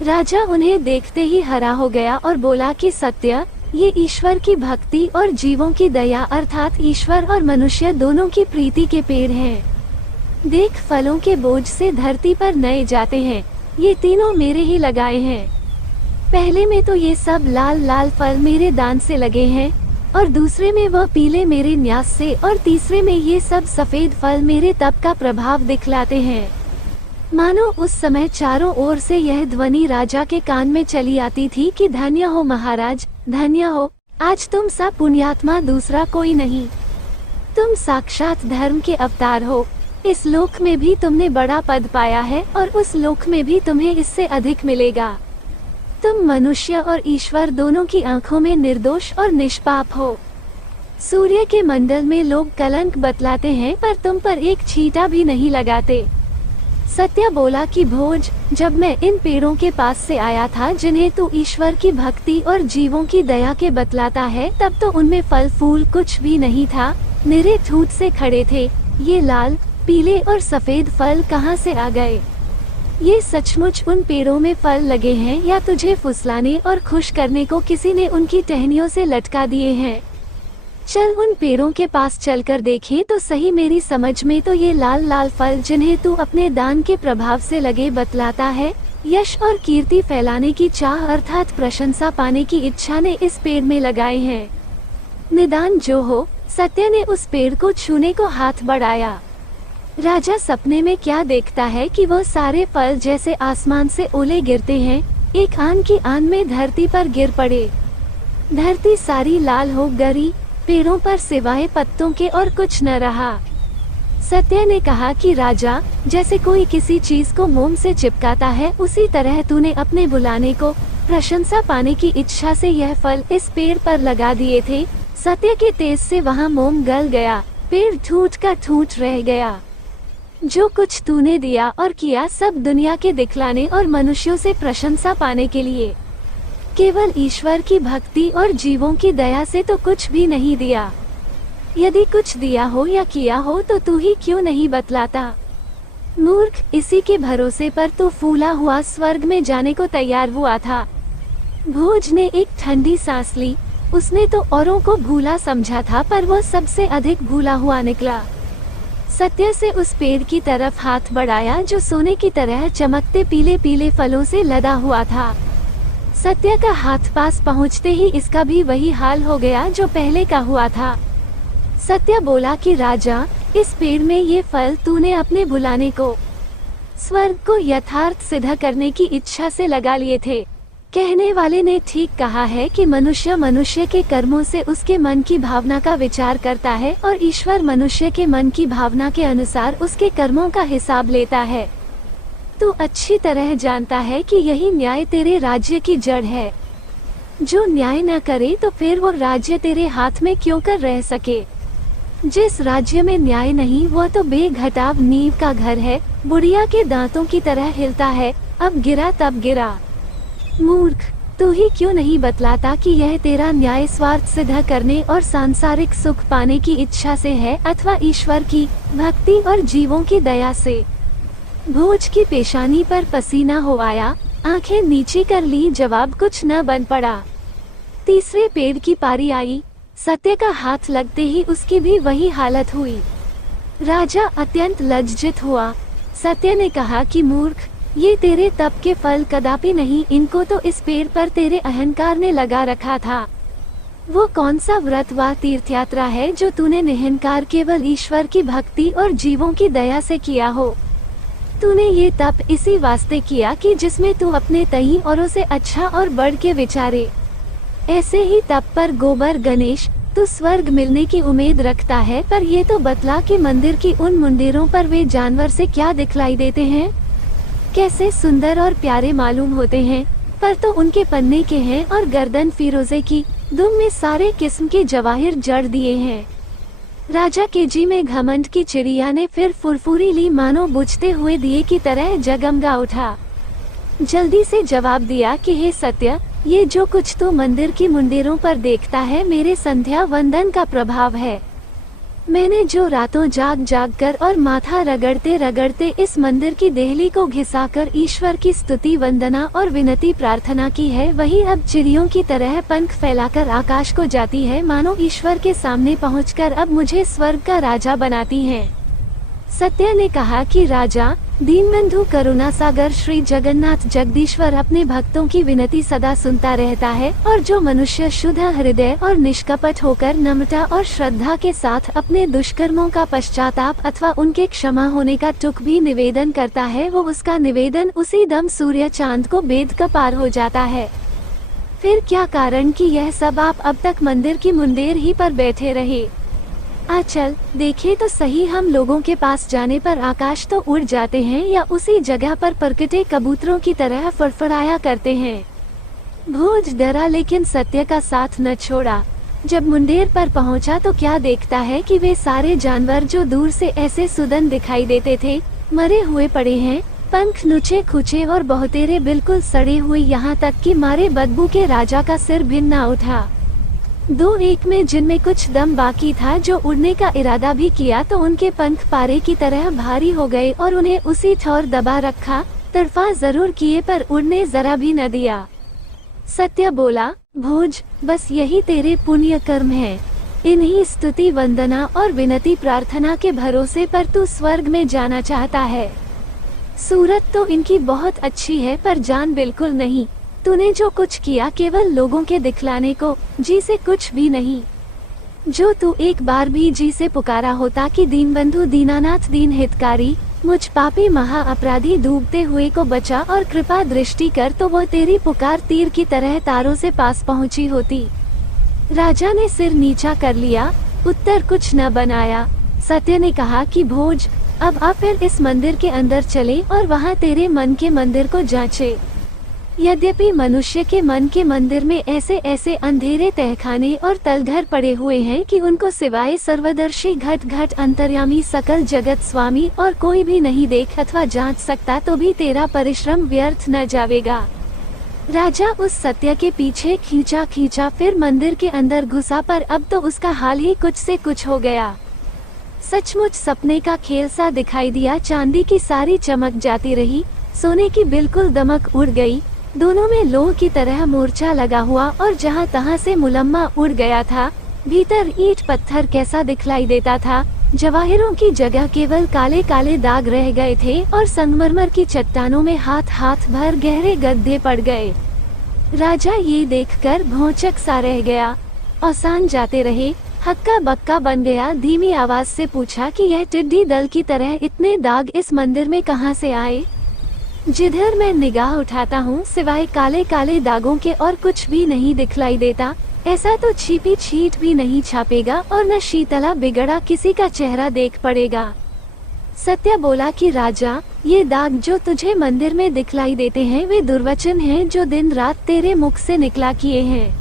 राजा उन्हें देखते ही हरा हो गया और बोला कि सत्य, ये ईश्वर की भक्ति और जीवों की दया अर्थात ईश्वर और मनुष्य दोनों की प्रीति के पेड़ हैं। देख, फलों के बोझ से धरती पर नए जाते हैं। ये तीनों मेरे ही लगाए हैं। पहले में तो ये सब लाल लाल फल मेरे दान से लगे हैं, और दूसरे में वह पीले मेरे न्यास से, और तीसरे में ये सब सफेद फल मेरे तप का प्रभाव दिखलाते हैं। मानो उस समय चारों ओर से यह ध्वनि राजा के कान में चली आती थी कि धन्य हो महाराज, धन्य हो, आज तुम सा पुण्यात्मा दूसरा कोई नहीं। तुम साक्षात धर्म के अवतार हो। इस लोक में भी तुमने बड़ा पद पाया है और उस लोक में भी तुम्हें इससे अधिक मिलेगा। तुम मनुष्य और ईश्वर दोनों की आंखों में निर्दोष और निष्पाप हो। सूर्य के मंडल में लोग कलंक बतलाते हैं, पर तुम पर एक छींटा भी नहीं लगाते। सत्य बोला कि भोज, जब मैं इन पेड़ों के पास से आया था जिन्हें तू ईश्वर की भक्ति और जीवों की दया के बतलाता है, तब तो उनमें फल फूल कुछ भी नहीं था, निरे ठूठ से खड़े थे। ये लाल, पीले और सफेद फल कहाँ से आ गए? ये सचमुच उन पेड़ों में फल लगे हैं या तुझे फुसलाने और खुश करने को किसी ने उनकी टहनियों से लटका दिए हैं? चल उन पेड़ों के पास चलकर देखें तो सही। मेरी समझ में तो ये लाल लाल फल जिन्हें तू अपने दान के प्रभाव से लगे बतलाता है, यश और कीर्ति फैलाने की चाह अर्थात प्रशंसा पाने की इच्छा ने इस पेड़ में लगाए हैं। निदान जो हो, सत्य ने उस पेड़ को छूने को हाथ बढ़ाया। राजा सपने में क्या देखता है कि वह सारे फल जैसे आसमान से ओले गिरते हैं, एक आन की आन में धरती पर गिर पड़े। धरती सारी लाल हो गई, पेड़ों पर सिवाय पत्तों के और कुछ न रहा। सत्य ने कहा कि राजा, जैसे कोई किसी चीज को मोम से चिपकाता है, उसी तरह तूने अपने बुलाने को, प्रशंसा पाने की इच्छा से यह फल इस पेड़ पर लगा दिए थे। सत्य के तेज से वहाँ मोम गल गया, पेड़ ठूठ का ठूठ रह गया। जो कुछ तूने दिया और किया सब दुनिया के दिखलाने और मनुष्यों से प्रशंसा पाने के लिए। केवल ईश्वर की भक्ति और जीवों की दया से तो कुछ भी नहीं दिया। यदि कुछ दिया हो या किया हो तो तू ही क्यों नहीं बतलाता? मूर्ख, इसी के भरोसे पर तो फूला हुआ स्वर्ग में जाने को तैयार हुआ था। भोज ने एक ठंडी सांस ली। उसने तो औरों को भूला समझा था, पर वह सबसे अधिक भूला हुआ निकला। सत्य से उस पेड़ की तरफ हाथ बढ़ाया जो सोने की तरह चमकते पीले पीले फलों से लदा हुआ था। सत्य का हाथ पास पहुंचते ही इसका भी वही हाल हो गया जो पहले का हुआ था। सत्य बोला कि राजा, इस पेड़ में ये फल तूने अपने बुलाने को, स्वर्ग को यथार्थ सिद्ध करने की इच्छा से लगा लिए थे। कहने वाले ने ठीक कहा है कि मनुष्य मनुष्य के कर्मों से उसके मन की भावना का विचार करता है और ईश्वर मनुष्य के मन की भावना के अनुसार उसके कर्मों का हिसाब लेता है। तू अच्छी तरह जानता है कि यही न्याय तेरे राज्य की जड़ है। जो न्याय न करे तो फिर वो राज्य तेरे हाथ में क्यों कर रह सके? जिस राज्य में न्याय नहीं वह तो बेघटाव नींव का घर है, बुढ़िया के दांतों की तरह हिलता है, अब गिरा तब गिरा। मूर्ख, तू ही क्यों नहीं बतलाता कि यह तेरा न्याय स्वार्थ सिद्ध करने और सांसारिक सुख पाने की इच्छा से है अथवा ईश्वर की भक्ति और जीवों की दया से? भोज की पेशानी पर पसीना हो आया, आंखें नीची कर ली, जवाब कुछ न बन पड़ा। तीसरे पेड़ की पारी आई। सत्य का हाथ लगते ही उसकी भी वही हालत हुई। राजा अत्यंत लज्जित हुआ। सत्य ने कहा कि मूर्ख, ये तेरे तप के फल कदापि नहीं, इनको तो इस पेड़ पर तेरे अहंकार ने लगा रखा था। वो कौन सा व्रत व तीर्थ यात्रा है जो तूने निहंकार केवल ईश्वर की भक्ति और जीवों की दया से किया हो? तूने ये तप इसी वास्ते किया कि जिसमें तू अपने तई औरों से अच्छा और बढ़ के विचारे। ऐसे ही तप पर गोबर गणेश, तू स्वर्ग मिलने की उम्मीद रखता है, पर ये तो बतला कि मंदिर की उन मुंडेरों पर वे जानवर से क्या दिखलाई देते हैं? कैसे सुंदर और प्यारे मालूम होते हैं, पर तो उनके पन्ने के हैं और गर्दन फिरोजे की, दुम में सारे किस्म के जवाहिर जड़ दिए हैं। राजा के जी में घमंड की चिड़िया ने फिर फुरफुरी ली, मानो बुझते हुए दिए की तरह जगमगा उठा। जल्दी से जवाब दिया कि हे सत्य, ये जो कुछ तो मंदिर की मुंडेरों पर देखता है मेरे संध्या वंदन का प्रभाव है। मैंने जो रातों जाग जाग कर और माथा रगड़ते रगड़ते इस मंदिर की देहली को घिसाकर ईश्वर की स्तुति वंदना और विनती प्रार्थना की है, वही अब चिड़ियों की तरह पंख फैलाकर आकाश को जाती है, मानो ईश्वर के सामने पहुंचकर अब मुझे स्वर्ग का राजा बनाती हैं। सत्य ने कहा कि राजा, दीनबंधु करुणा सागर श्री जगन्नाथ जगदीश्वर अपने भक्तों की विनती सदा सुनता रहता है, और जो मनुष्य शुद्ध हृदय और निष्कपट होकर नम्रता और श्रद्धा के साथ अपने दुष्कर्मों का पश्चाताप अथवा उनके क्षमा होने का टुक भी निवेदन करता है, वो उसका निवेदन उसी दम सूर्य चांद को बेद का पार हो जाता है। फिर क्या कारण कि यह सब आप अब तक मंदिर की मुंडेर ही पर बैठे रहे? चल देखे तो सही, हम लोगों के पास जाने पर आकाश तो उड़ जाते हैं या उसी जगह पर परकटे कबूतरों की तरह फड़फड़ाया करते हैं। भोज डरा लेकिन सत्य का साथ न छोड़ा। जब मुंडेर पर पहुंचा तो क्या देखता है कि वे सारे जानवर जो दूर से ऐसे सुदन दिखाई देते थे, मरे हुए पड़े हैं, पंख नुचे खुचे और बहुतेरे बिल्कुल सड़े हुए, यहाँ तक कि मारे बदबू के राजा का सिर भिन्न ना उठा। दो एक में जिनमें कुछ दम बाकी था, जो उड़ने का इरादा भी किया, तो उनके पंख पारे की तरह भारी हो गए और उन्हें उसी ठौर दबा रखा। तड़फा जरूर किए पर उड़ने जरा भी न दिया। सत्य बोला, भोज, बस यही तेरे पुण्य कर्म है। इन्हीं स्तुति वंदना और विनती प्रार्थना के भरोसे पर तू स्वर्ग में जाना चाहता है। सूरत तो इनकी बहुत अच्छी है, पर जान बिल्कुल नहीं। तूने जो कुछ किया केवल लोगों के दिखलाने को, जी से कुछ भी नहीं। जो तू एक बार भी जी से पुकारा होता कि दीनबंधु दीनानाथ दीन हितकारी, मुझ पापी महा अपराधी डूबते हुए को बचा और कृपा दृष्टि कर, तो वो तेरी पुकार तीर की तरह तारों से पास पहुंची होती। राजा ने सिर नीचा कर लिया, उत्तर कुछ न बनाया। सत्य ने कहा कि भोज, अब आप फिर इस मंदिर के अंदर चले और वहाँ तेरे मन के मंदिर को जांचे। यद्यपि मनुष्य के मन के मंदिर में ऐसे ऐसे अंधेरे तहखाने और तलघर पड़े हुए हैं कि उनको सिवाय सर्वदर्शी घट घट अंतर्यामी सकल जगत स्वामी और कोई भी नहीं देख अथवा जांच सकता, तो भी तेरा परिश्रम व्यर्थ न जाएगा। राजा उस सत्य के पीछे खींचा खींचा फिर मंदिर के अंदर घुसा, पर अब तो उसका हाल ही कुछ से कुछ हो गया। सचमुच सपने का खेल सा दिखाई दिया। चांदी की सारी चमक जाती रही, सोने की बिल्कुल दमक उड़ गई। दोनों में लोह की तरह मोर्चा लगा हुआ, और जहाँ तहाँ से मुलम्मा उड़ गया था। भीतर ईंट पत्थर कैसा दिखलाई देता था। जवाहिरों की जगह केवल काले काले दाग रह गए थे, और संगमरमर की चट्टानों में हाथ हाथ भर गहरे गड्ढे पड़ गए। राजा ये देखकर भौचक सा रह गया। औसान जाते रहे, हक्का बक्का बन गया। धीमी आवाज से पूछा कि यह टिड्डी दल की तरह इतने दाग इस मंदिर में कहाँ से आए? जिधर मैं निगाह उठाता हूँ सिवाय काले काले दागों के और कुछ भी नहीं दिखलाई देता। ऐसा तो छिपी छीट भी नहीं छापेगा और न शीतला बिगड़ा किसी का चेहरा देख पड़ेगा। सत्य बोला कि राजा, ये दाग जो तुझे मंदिर में दिखलाई देते हैं वे दुर्वचन हैं जो दिन रात तेरे मुख से निकला किए हैं।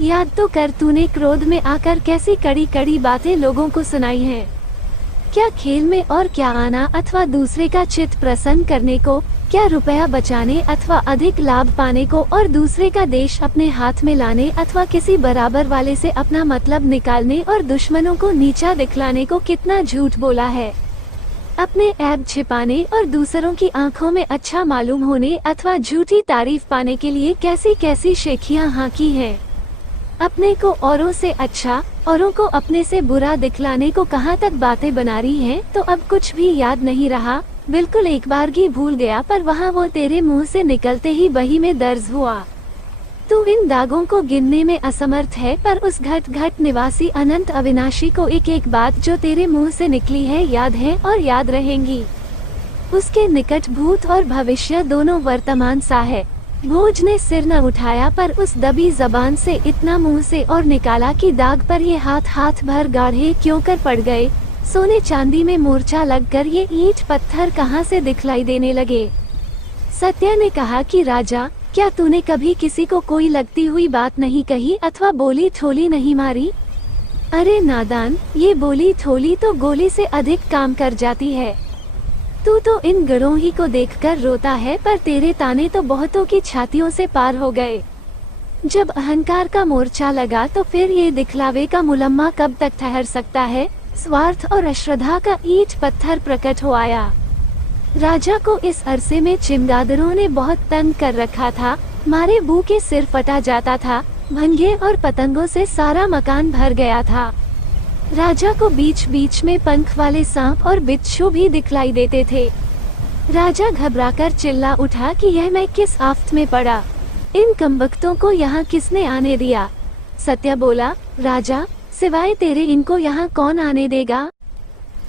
याद तो कर, तूने क्रोध में आकर कैसी कड़ी कड़ी बातें लोगों को सुनाई हैं। क्या खेल में और क्या आना अथवा दूसरे का चित्त प्रसन्न करने को, क्या रुपया बचाने अथवा अधिक लाभ पाने को और दूसरे का देश अपने हाथ में लाने अथवा किसी बराबर वाले से अपना मतलब निकालने और दुश्मनों को नीचा दिखलाने को कितना झूठ बोला है। अपने ऐब छिपाने और दूसरों की आंखों में अच्छा मालूम होने अथवा झूठी तारीफ पाने के लिए कैसी कैसी शेखियां हाँकी हैं। अपने को औरों से अच्छा, औरों को अपने से बुरा दिखलाने को कहाँ तक बातें बना रही हैं। तो अब कुछ भी याद नहीं रहा, बिल्कुल एक बार की भूल गया, पर वहाँ वो तेरे मुंह से निकलते ही बही में दर्ज हुआ। तू इन दागों को गिनने में असमर्थ है, पर उस घट घट निवासी अनंत अविनाशी को एक एक बात जो तेरे मुंह से निकली है याद है और याद रहेंगी। उसके निकट भूत और भविष्य दोनों वर्तमान सा है। भोज ने सिर न उठाया, पर उस दबी जबान से इतना मुंह से और निकाला कि दाग पर ये हाथ भर गाढ़े क्यों कर पड़ गए। सोने चांदी में मूर्छा लगकर ये ईंट पत्थर कहाँ से दिखलाई देने लगे। सत्या ने कहा कि राजा, क्या तूने कभी किसी को कोई लगती हुई बात नहीं कही अथवा बोली ठोली नहीं मारी? अरे नादान, ये बोली ठोली तो गोली से अधिक काम कर जाती है। तू तो इन गिरोही को देखकर रोता है, पर तेरे ताने तो बहुतों की छातियों से पार हो गए। जब अहंकार का मोर्चा लगा तो फिर ये दिखलावे का मुलम्मा कब तक ठहर सकता है? स्वार्थ और अश्रद्धा का ईंट पत्थर प्रकट हो आया। राजा को इस अरसे में चमगादड़ों ने बहुत तंग कर रखा था। मारे बू के सिर फटा जाता था, भंगे और पतंगों से सारा मकान भर गया था। राजा को बीच बीच में पंख वाले सांप और बिच्छू भी दिखलाई देते थे। राजा घबराकर चिल्ला उठा कि यह मैं किस आफत में पड़ा, इन कमबख्तों को यहाँ किसने आने दिया? सत्या बोला, राजा, सिवाय तेरे इनको यहाँ कौन आने देगा?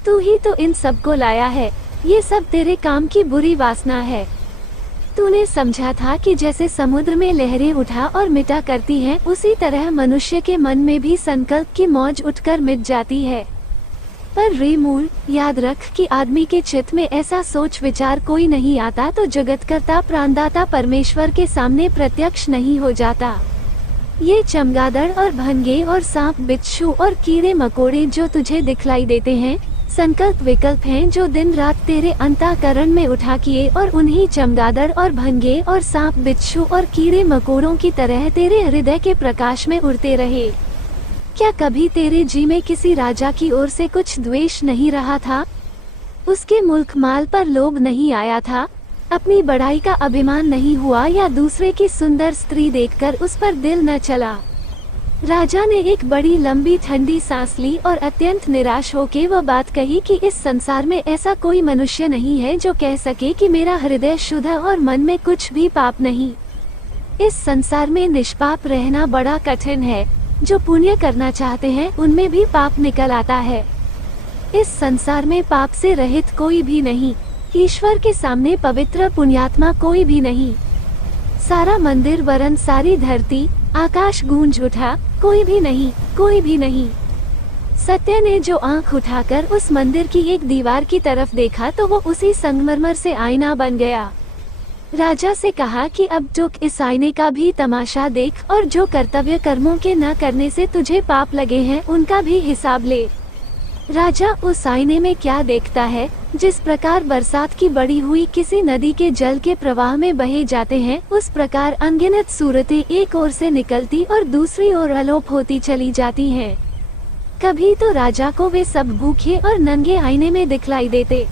तू ही तो इन सबको लाया है, ये सब तेरे काम की बुरी वासना है। तूने समझा था कि जैसे समुद्र में लहरें उठा और मिटा करती हैं, उसी तरह मनुष्य के मन में भी संकल्प की मौज उठकर मिट जाती है। पर रे मूल, याद रख कि आदमी के चित्त में ऐसा सोच विचार कोई नहीं आता तो जगतकर्ता प्राणदाता परमेश्वर के सामने प्रत्यक्ष नहीं हो जाता। ये चमगादड़ और भंगे और सांप बिच्छू और कीड़े मकोड़े जो तुझे दिखलाई देते हैं, संकल्प विकल्प हैं जो दिन रात तेरे अंतःकरण में उठा किए और उन्हीं चमगादड़ और भंगे और सांप बिच्छू और कीड़े मकोड़ों की तरह तेरे हृदय के प्रकाश में उड़ते रहे। क्या कभी तेरे जी में किसी राजा की ओर से कुछ द्वेष नहीं रहा था? उसके मुल्क माल पर लोभ नहीं आया था? अपनी बड़ाई का अभिमान नहीं हुआ या दूसरे की सुंदर स्त्री देखकर उस पर दिल न चला? राजा ने एक बड़ी लंबी ठंडी सांस ली और अत्यंत निराश होकर वह बात कही कि इस संसार में ऐसा कोई मनुष्य नहीं है जो कह सके कि मेरा हृदय शुद्ध और मन में कुछ भी पाप नहीं। इस संसार में निष्पाप रहना बड़ा कठिन है। जो पुण्य करना चाहते हैं उनमें भी पाप निकल आता है। इस संसार में पाप से रहित कोई भी नहीं, ईश्वर के सामने पवित्र पुण्यात्मा कोई भी नहीं। सारा मंदिर वरन सारी धरती आकाश गूंज उठा, कोई भी नहीं, कोई भी नहीं। सत्य ने जो आंख उठाकर उस मंदिर की एक दीवार की तरफ देखा तो वो उसी संगमरमर से आईना बन गया। राजा से कहा कि अब जो इस आईने का भी तमाशा देख और जो कर्तव्य कर्मों के न करने से तुझे पाप लगे हैं उनका भी हिसाब ले। राजा उस आईने में क्या देखता है? जिस प्रकार बरसात की बड़ी हुई किसी नदी के जल के प्रवाह में बहे जाते हैं, उस प्रकार अनगिनत सूरतें एक ओर से निकलती और दूसरी ओर अलोप होती चली जाती हैं। कभी तो राजा को वे सब भूखे और नंगे आईने में दिखलाई देते,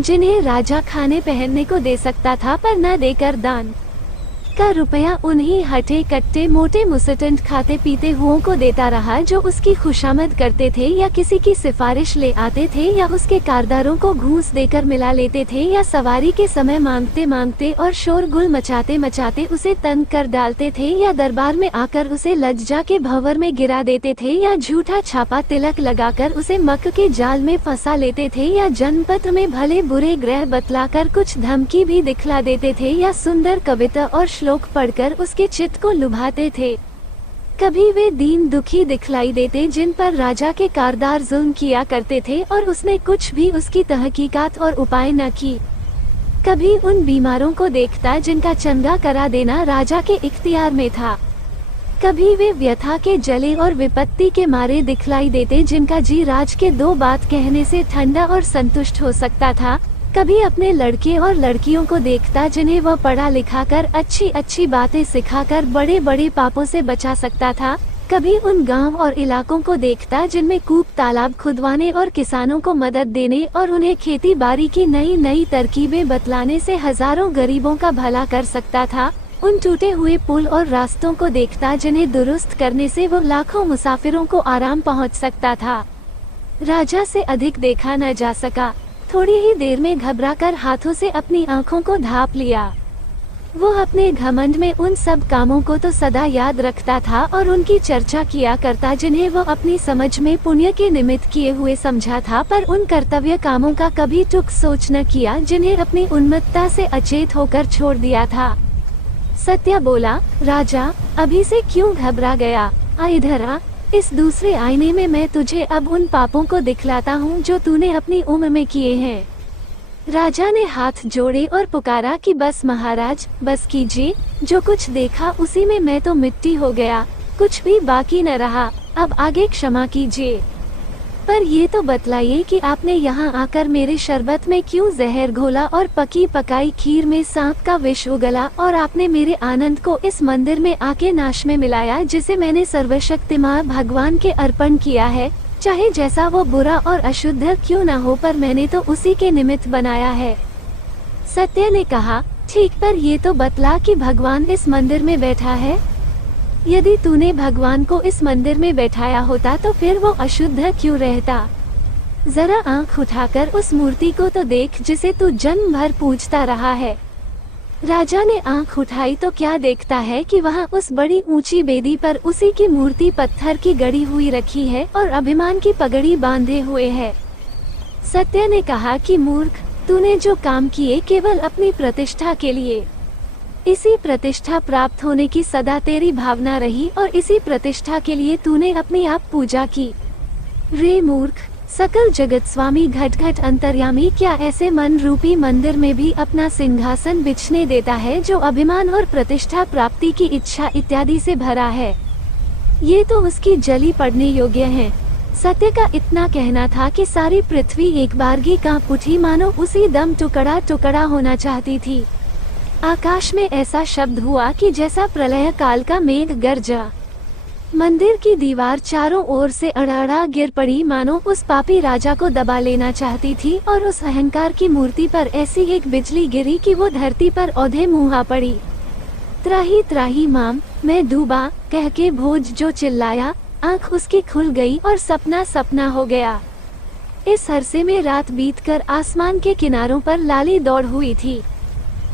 जिन्हें राजा खाने पहनने को दे सकता था पर न देकर दान का रुपया उन्हीं हटे कट्टे मोटे मुसटंड खाते पीते हुओं को देता रहा जो उसकी खुशामद करते थे या किसी की सिफारिश ले आते थे या उसके कारदारों को घूस देकर मिला लेते थे या सवारी के समय मांगते मांगते और शोरगुल मचाते मचाते उसे तंग कर डालते थे या दरबार में आकर उसे लज्जा के भंवर में गिरा देते थे या झूठा छापा तिलक लगाकर उसे मक के जाल में फंसा लेते थे या जन्मपत्र में भले बुरे ग्रह बतलाकर कुछ धमकी भी दिखला देते थे या सुंदर कविता और श्लोक पढ़कर उसके चित्त को लुभाते थे। कभी वे दीन दुखी दिखलाई देते जिन पर राजा के कारदार जुल्म किया करते थे और उसने कुछ भी उसकी तहकीकात और उपाय न की। कभी उन बीमारों को देखता जिनका चंगा करा देना राजा के इख्तियार में था। कभी वे व्यथा के जले और विपत्ति के मारे दिखलाई देते जिनका जी राज के दो बात कहने से ठंडा और संतुष्ट हो सकता था। कभी अपने लड़के और लड़कियों को देखता जिन्हें वह पढ़ा लिखा कर अच्छी अच्छी बातें सिखाकर बड़े बड़े पापों से बचा सकता था। कभी उन गांव और इलाकों को देखता जिनमें कूप तालाब खुदवाने और किसानों को मदद देने और उन्हें खेती बाड़ी की नई नई तरकीबें बतलाने से हजारों गरीबों का भला कर सकता था। उन टूटे हुए पुल और रास्तों को देखता जिन्हें दुरुस्त करने से वो लाखों मुसाफिरों को आराम पहुंच सकता था। राजा से अधिक देखा न जा सका। थोड़ी ही देर में घबराकर हाथों से अपनी आंखों को ढांप लिया। वो अपने घमंड में उन सब कामों को तो सदा याद रखता था और उनकी चर्चा किया करता जिन्हें वो अपनी समझ में पुण्य के निमित्त किए हुए समझा था, पर उन कर्तव्य कामों का कभी टुक सोच न किया जिन्हें अपनी उन्मत्तता से अचेत होकर छोड़ दिया था। सत्य बोला, राजा अभी से क्यों घबरा गया? आ इधर आ, इस दूसरे आईने में मैं तुझे अब उन पापों को दिखलाता हूँ जो तूने अपनी उम्र में किए हैं। राजा ने हाथ जोड़े और पुकारा कि बस महाराज, बस कीजिए, जो कुछ देखा उसी में मैं तो मिट्टी हो गया, कुछ भी बाकी न रहा, अब आगे क्षमा कीजिए। पर ये तो बतलाइए कि आपने यहाँ आकर मेरे शरबत में क्यों जहर घोला और पकी पकाई खीर में सांप का विष उगला, और आपने मेरे आनंद को इस मंदिर में आके नाश में मिलाया जिसे मैंने सर्वशक्तिमान भगवान के अर्पण किया है, चाहे जैसा वो बुरा और अशुद्ध क्यों न हो, पर मैंने तो उसी के निमित्त बनाया है। सत्य ने कहा, ठीक, पर ये तो बतला कि भगवान इस मंदिर में बैठा है। यदि तूने भगवान को इस मंदिर में बैठाया होता तो फिर वो अशुद्ध क्यों रहता? जरा आंख उठाकर उस मूर्ति को तो देख जिसे तू जन्म भर पूजता रहा है। राजा ने आंख उठाई तो क्या देखता है कि वहाँ उस बड़ी ऊंची बेदी पर उसी की मूर्ति पत्थर की गड़ी हुई रखी है और अभिमान की पगड़ी बांधे हुए है। सत्य ने कहा कि मूर्ख, तूने जो काम किए केवल अपनी प्रतिष्ठा के लिए। इसी प्रतिष्ठा प्राप्त होने की सदा तेरी भावना रही और इसी प्रतिष्ठा के लिए तूने अपनी आप पूजा की। रे मूर्ख, सकल जगत स्वामी घट घट अंतर्यामी क्या ऐसे मन रूपी मंदिर में भी अपना सिंहासन बिछने देता है जो अभिमान और प्रतिष्ठा प्राप्ति की इच्छा इत्यादि से भरा है? ये तो उसकी जली पड़ने योग्य है। सत्य का इतना कहना था कि सारी पृथ्वी एक बारगी कांप उठी, मानो उसी दम टुकड़ा टुकड़ा होना चाहती थी। आकाश में ऐसा शब्द हुआ कि जैसा प्रलय काल का मेघ गरजा। मंदिर की दीवार चारों ओर से अड़ाड़ा गिर पड़ी, मानो उस पापी राजा को दबा लेना चाहती थी, और उस अहंकार की मूर्ति पर ऐसी एक बिजली गिरी कि वो धरती पर औधे मुँह आ पड़ी। त्राही त्राही माम, मैं डूबा, कह के भोज जो चिल्लाया, आंख उसकी खुल गई और सपना सपना हो गया। इस अरसे में रात बीतकर आसमान के किनारों पर लाली दौड़ हुई थी।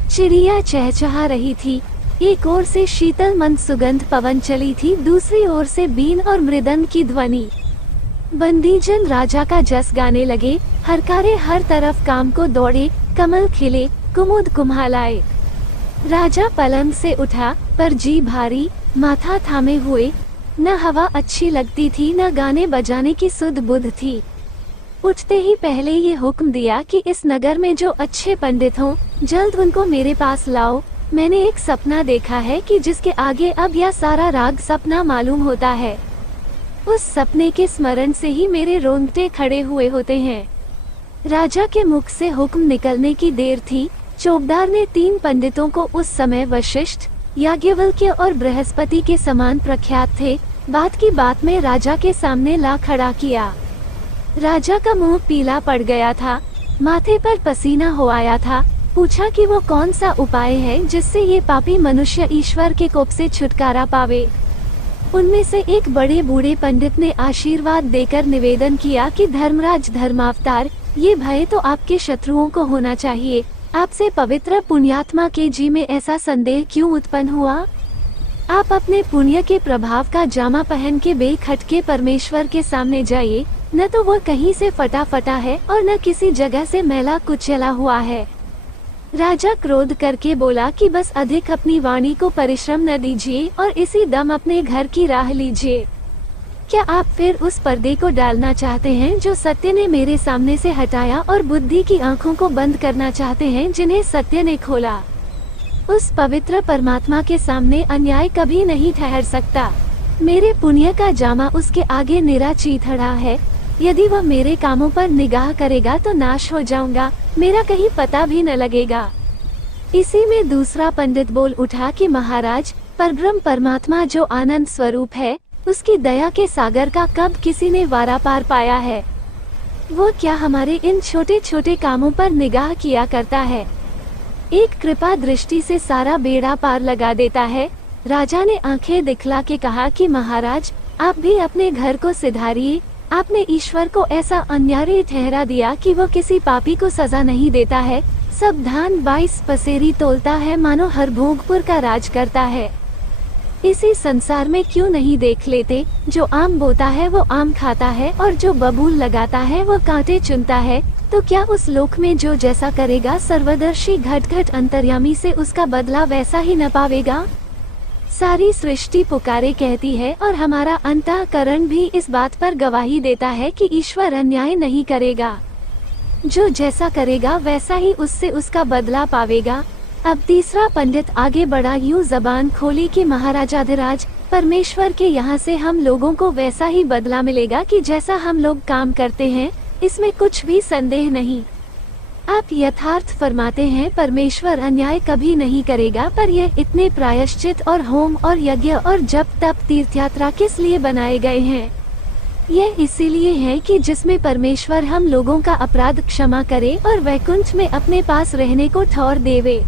चिड़िया चहचहा रही थी। एक ओर से शीतल मंद सुगंध पवन चली थी, दूसरी ओर से बीन और मृदंग की ध्वनि। बंदीजन राजा का जस गाने लगे, हरकारे हर तरफ काम को दौड़े, कमल खिले, कुमुद कुम्हालाए। राजा पलंग से उठा, पर जी भारी, माथा थामे हुए। न हवा अच्छी लगती थी, न गाने बजाने की सुध बुध थी। उठते ही पहले ये हुक्म दिया कि इस नगर में जो अच्छे पंडित हों, जल्द उनको मेरे पास लाओ। मैंने एक सपना देखा है कि जिसके आगे अब यह सारा राग सपना मालूम होता है। उस सपने के स्मरण से ही मेरे रोंगटे खड़े हुए होते हैं। राजा के मुख से हुक्म निकलने की देर थी। चौबदार ने 3 पंडितों को, उस समय वशिष्ठ, याज्ञवल्क्य और बृहस्पति के समान प्रख्यात थे, बात की बात में राजा के सामने ला खड़ा किया। राजा का मुंह पीला पड़ गया था, माथे पर पसीना हो आया था। पूछा कि वो कौन सा उपाय है जिससे ये पापी मनुष्य ईश्वर के कोप से छुटकारा पावे। उनमें से एक बड़े बूढ़े पंडित ने आशीर्वाद देकर निवेदन किया कि धर्मराज धर्मावतार, ये भय तो आपके शत्रुओं को होना चाहिए। आपसे पवित्र पुण्यात्मा के जी में ऐसा संदेह क्यों उत्पन्न हुआ? आप अपने पुण्य के प्रभाव का जामा पहन के बेखटके परमेश्वर के सामने जाइए। न तो वो कहीं से फटा फटा है और न किसी जगह से मैला कुचला हुआ है। राजा क्रोध करके बोला कि बस अधिक अपनी वाणी को परिश्रम न दीजिए और इसी दम अपने घर की राह लीजिए। क्या आप फिर उस पर्दे को डालना चाहते हैं जो सत्य ने मेरे सामने से हटाया, और बुद्धि की आंखों को बंद करना चाहते हैं जिन्हें सत्य ने खोला? उस पवित्र परमात्मा के सामने अन्याय कभी नहीं ठहर सकता। मेरे पुण्य का जामा उसके आगे निरा चीथड़ा है। यदि वह मेरे कामों पर निगाह करेगा तो नाश हो जाऊंगा, मेरा कहीं पता भी न लगेगा। इसी में दूसरा पंडित बोल उठा कि महाराज, परब्रह्म परमात्मा जो आनंद स्वरूप है, उसकी दया के सागर का कब किसी ने वारा पार पाया है? वो क्या हमारे इन छोटे छोटे कामों पर निगाह किया करता है? एक कृपा दृष्टि से सारा बेड़ा पार लगा देता है। राजा ने आंखें दिखला के कहा कि महाराज, आप भी अपने घर को सिधारिए। आपने ईश्वर को ऐसा अन्यायी ठहरा दिया कि वो किसी पापी को सजा नहीं देता है। सब धान 22 पसेरी तोलता है, मानो हर भोगपुर का राज करता है। इसी संसार में क्यों नहीं देख लेते, जो आम बोता है वो आम खाता है, और जो बबूल लगाता है वो कांटे चुनता है। तो क्या उस लोक में जो जैसा करेगा, सर्वदर्शी घट घट अंतर्यामी से उसका बदला वैसा ही न पावेगा। सारी सृष्टि पुकारे कहती है, और हमारा अंतःकरण भी इस बात पर गवाही देता है कि ईश्वर अन्याय नहीं करेगा। जो जैसा करेगा वैसा ही उससे उसका बदला पावेगा। अब तीसरा पंडित आगे बढ़ा, यूं जबान खोली कि महाराजाधिराज, परमेश्वर के यहाँ से हम लोगों को वैसा ही बदला मिलेगा कि जैसा हम लोग काम करते हैं, इसमें कुछ भी संदेह नहीं। आप यथार्थ फरमाते हैं, परमेश्वर अन्याय कभी नहीं करेगा, पर यह इतने प्रायश्चित और होम और यज्ञ और जप तप तीर्थयात्रा किस लिए बनाए गए हैं? यह इसीलिए है कि जिसमें परमेश्वर हम लोगों का अपराध क्षमा करे और वैकुंठ में अपने पास रहने को ठौर देवे।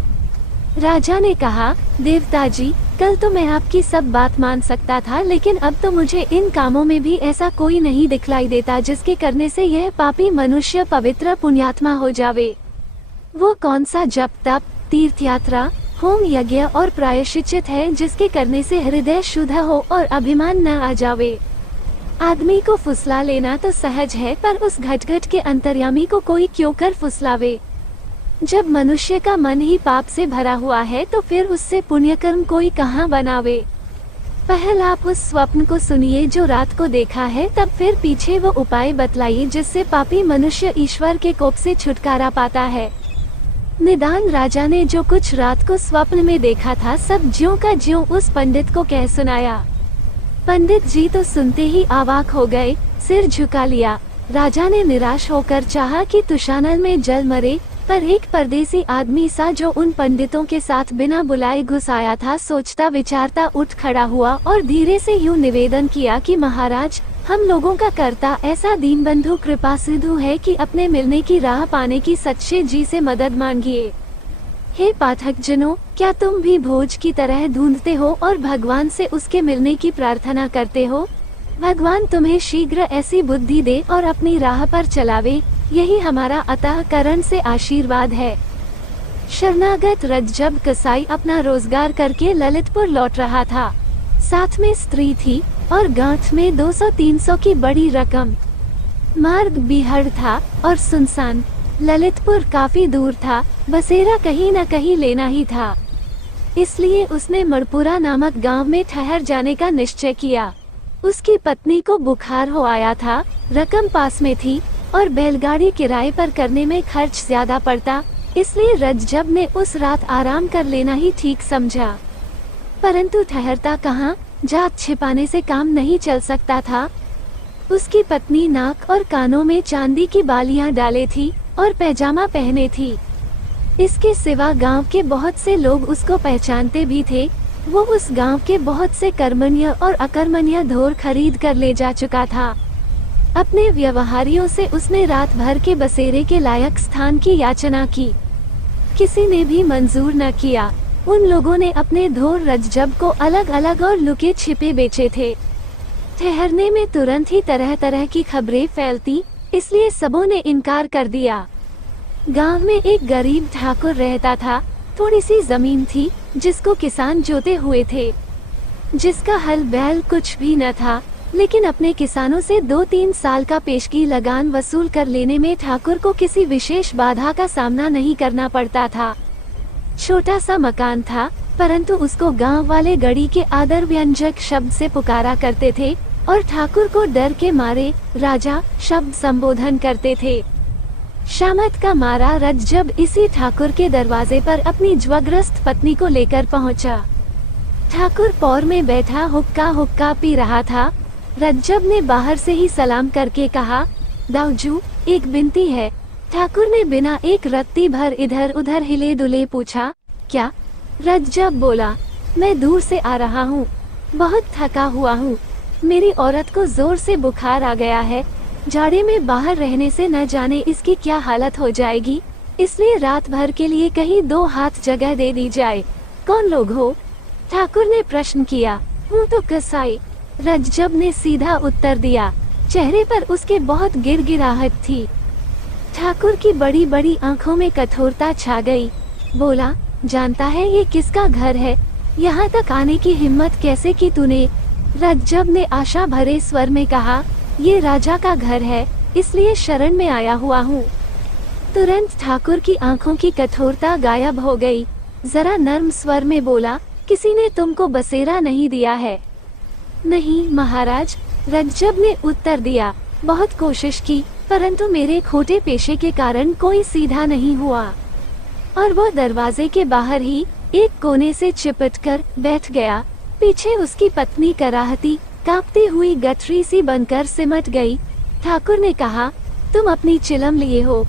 राजा ने कहा, देवताजी, कल तो मैं आपकी सब बात मान सकता था, लेकिन अब तो मुझे इन कामों में भी ऐसा कोई नहीं दिखलाई देता जिसके करने से यह पापी मनुष्य पवित्र पुण्यात्मा हो जावे। वो कौन सा जप तप तीर्थयात्रा होम यज्ञ और प्रायश्चित है जिसके करने से हृदय शुद्ध हो और अभिमान न आ जावे? आदमी को फुसला लेना तो सहज है, पर उस घट-घट के अंतर्यामी को कोई क्यों कर फुसलावे? जब मनुष्य का मन ही पाप से भरा हुआ है तो फिर उससे पुण्यकर्म कोई कहाँ बनावे? पहले आप उस स्वप्न को सुनिए जो रात को देखा है, तब फिर पीछे वो उपाय बतलाइए जिससे पापी मनुष्य ईश्वर के कोप से छुटकारा पाता है। निदान राजा ने जो कुछ रात को स्वप्न में देखा था, सब ज्यों का ज्यों उस पंडित को कह सुनाया। पंडित जी तो सुनते ही अवाक हो गए, सिर झुका लिया। राजा ने निराश होकर चाहा कि तुशानल में जल मरे, पर एक परदेसी आदमी सा जो उन पंडितों के साथ बिना बुलाए घुस आया था, सोचता विचारता उठ खड़ा हुआ और धीरे से यूं निवेदन किया कि महाराज, हम लोगों का कर्ता ऐसा दीनबंधु कृपा सिंधु है कि अपने मिलने की राह पाने की सच्चे जी से मदद मांगिए। हे पाठक जनों, क्या तुम भी भोज की तरह ढूंढते हो और भगवान से उसके मिलने की प्रार्थना करते हो? भगवान तुम्हें शीघ्र ऐसी बुद्धि दे और अपनी राह पर चलावे, यही हमारा अंतःकरण से आशीर्वाद है। शरणागत रज्जब कसाई अपना रोजगार करके ललितपुर लौट रहा था। साथ में स्त्री थी और गांठ में 200-300 की बड़ी रकम। मार्ग बिहड़ था और सुनसान। ललितपुर काफी दूर था, बसेरा कहीं न कहीं लेना ही था। इसलिए उसने मणपुरा नामक गांव में ठहर जाने का निश्चय किया। उसकी पत्नी को बुखार हो आया था, रकम पास में थी और बैलगाड़ी किराए पर करने में खर्च ज्यादा पड़ता, इसलिए रज्जब ने उस रात आराम कर लेना ही ठीक समझा। परंतु ठहरता कहाँ, जात छिपाने से काम नहीं चल सकता था। उसकी पत्नी नाक और कानों में चांदी की बालियां डाले थी और पैजामा पहने थी। इसके सिवा गांव के बहुत से लोग उसको पहचानते भी थे। वो उस गांव के बहुत से कर्मण्य और अकर्मण्य धोर खरीद कर ले जा चुका था। अपने व्यवहारियों से उसने रात भर के बसेरे के लायक स्थान की याचना की। किसी ने भी मंजूर न किया। उन लोगों ने अपने धोर रज्जब को अलग अलग और लुके छिपे बेचे थे। ठहरने में तुरंत ही तरह तरह की खबरें फैलती, इसलिए सबों ने इनकार कर दिया। गांव में एक गरीब ठाकुर रहता था। थोड़ी सी जमीन थी जिसको किसान जोते हुए थे, जिसका हल बैल कुछ भी न था, लेकिन अपने किसानों से 2-3 साल का पेशगी लगान वसूल कर लेने में ठाकुर को किसी विशेष बाधा का सामना नहीं करना पड़ता था। छोटा सा मकान था, परंतु उसको गांव वाले गड़ी के आदर व्यंजक शब्द से पुकारा करते थे और ठाकुर को डर के मारे राजा शब्द संबोधन करते थे। शामत का मारा रज्जब इसी ठाकुर के दरवाजे पर अपनी ज्वग्रस्त पत्नी को लेकर पहुंचा। ठाकुर पौर में बैठा हुक्का हुक्का पी रहा था। रज्जब ने बाहर से ही सलाम करके कहा, दाऊजू, एक विनती है। ठाकुर ने बिना एक रत्ती भर इधर उधर हिले डुले पूछा, क्या? रज्जब बोला, मैं दूर से आ रहा हूँ, बहुत थका हुआ हूँ। मेरी औरत को जोर से बुखार आ गया है। जाड़े में बाहर रहने से न जाने इसकी क्या हालत हो जाएगी, इसलिए रात भर के लिए कहीं 2 हाथ जगह दे दी जाए। कौन लोग हो? ठाकुर ने प्रश्न किया। हूँ तो कसाई, रज्जब ने सीधा उत्तर दिया। चेहरे पर उसके बहुत गिड़गिड़ाहट थी। ठाकुर की बड़ी बड़ी आंखों में कठोरता छा गई। बोला, जानता है ये किसका घर है? यहाँ तक आने की हिम्मत कैसे की तूने? रज्जब ने आशा भरे स्वर में कहा, ये राजा का घर है, इसलिए शरण में आया हुआ हूँ। तुरंत ठाकुर की आंखों की कठोरता गायब हो गई। जरा नर्म स्वर में बोला, किसी ने तुमको बसेरा नहीं दिया है? नहीं महाराज, रज्जब ने उत्तर दिया। बहुत कोशिश की, परंतु मेरे खोटे पेशे के कारण कोई सीधा नहीं हुआ। और वो दरवाजे के बाहर ही एक कोने से चिपटकर बैठ गया। पीछे उसकी पत्नी कराहती, कांपती हुई गठरी सी बनकर सिमट गई। ठाकुर ने कहा, तुम अपनी चिलम लिए हो?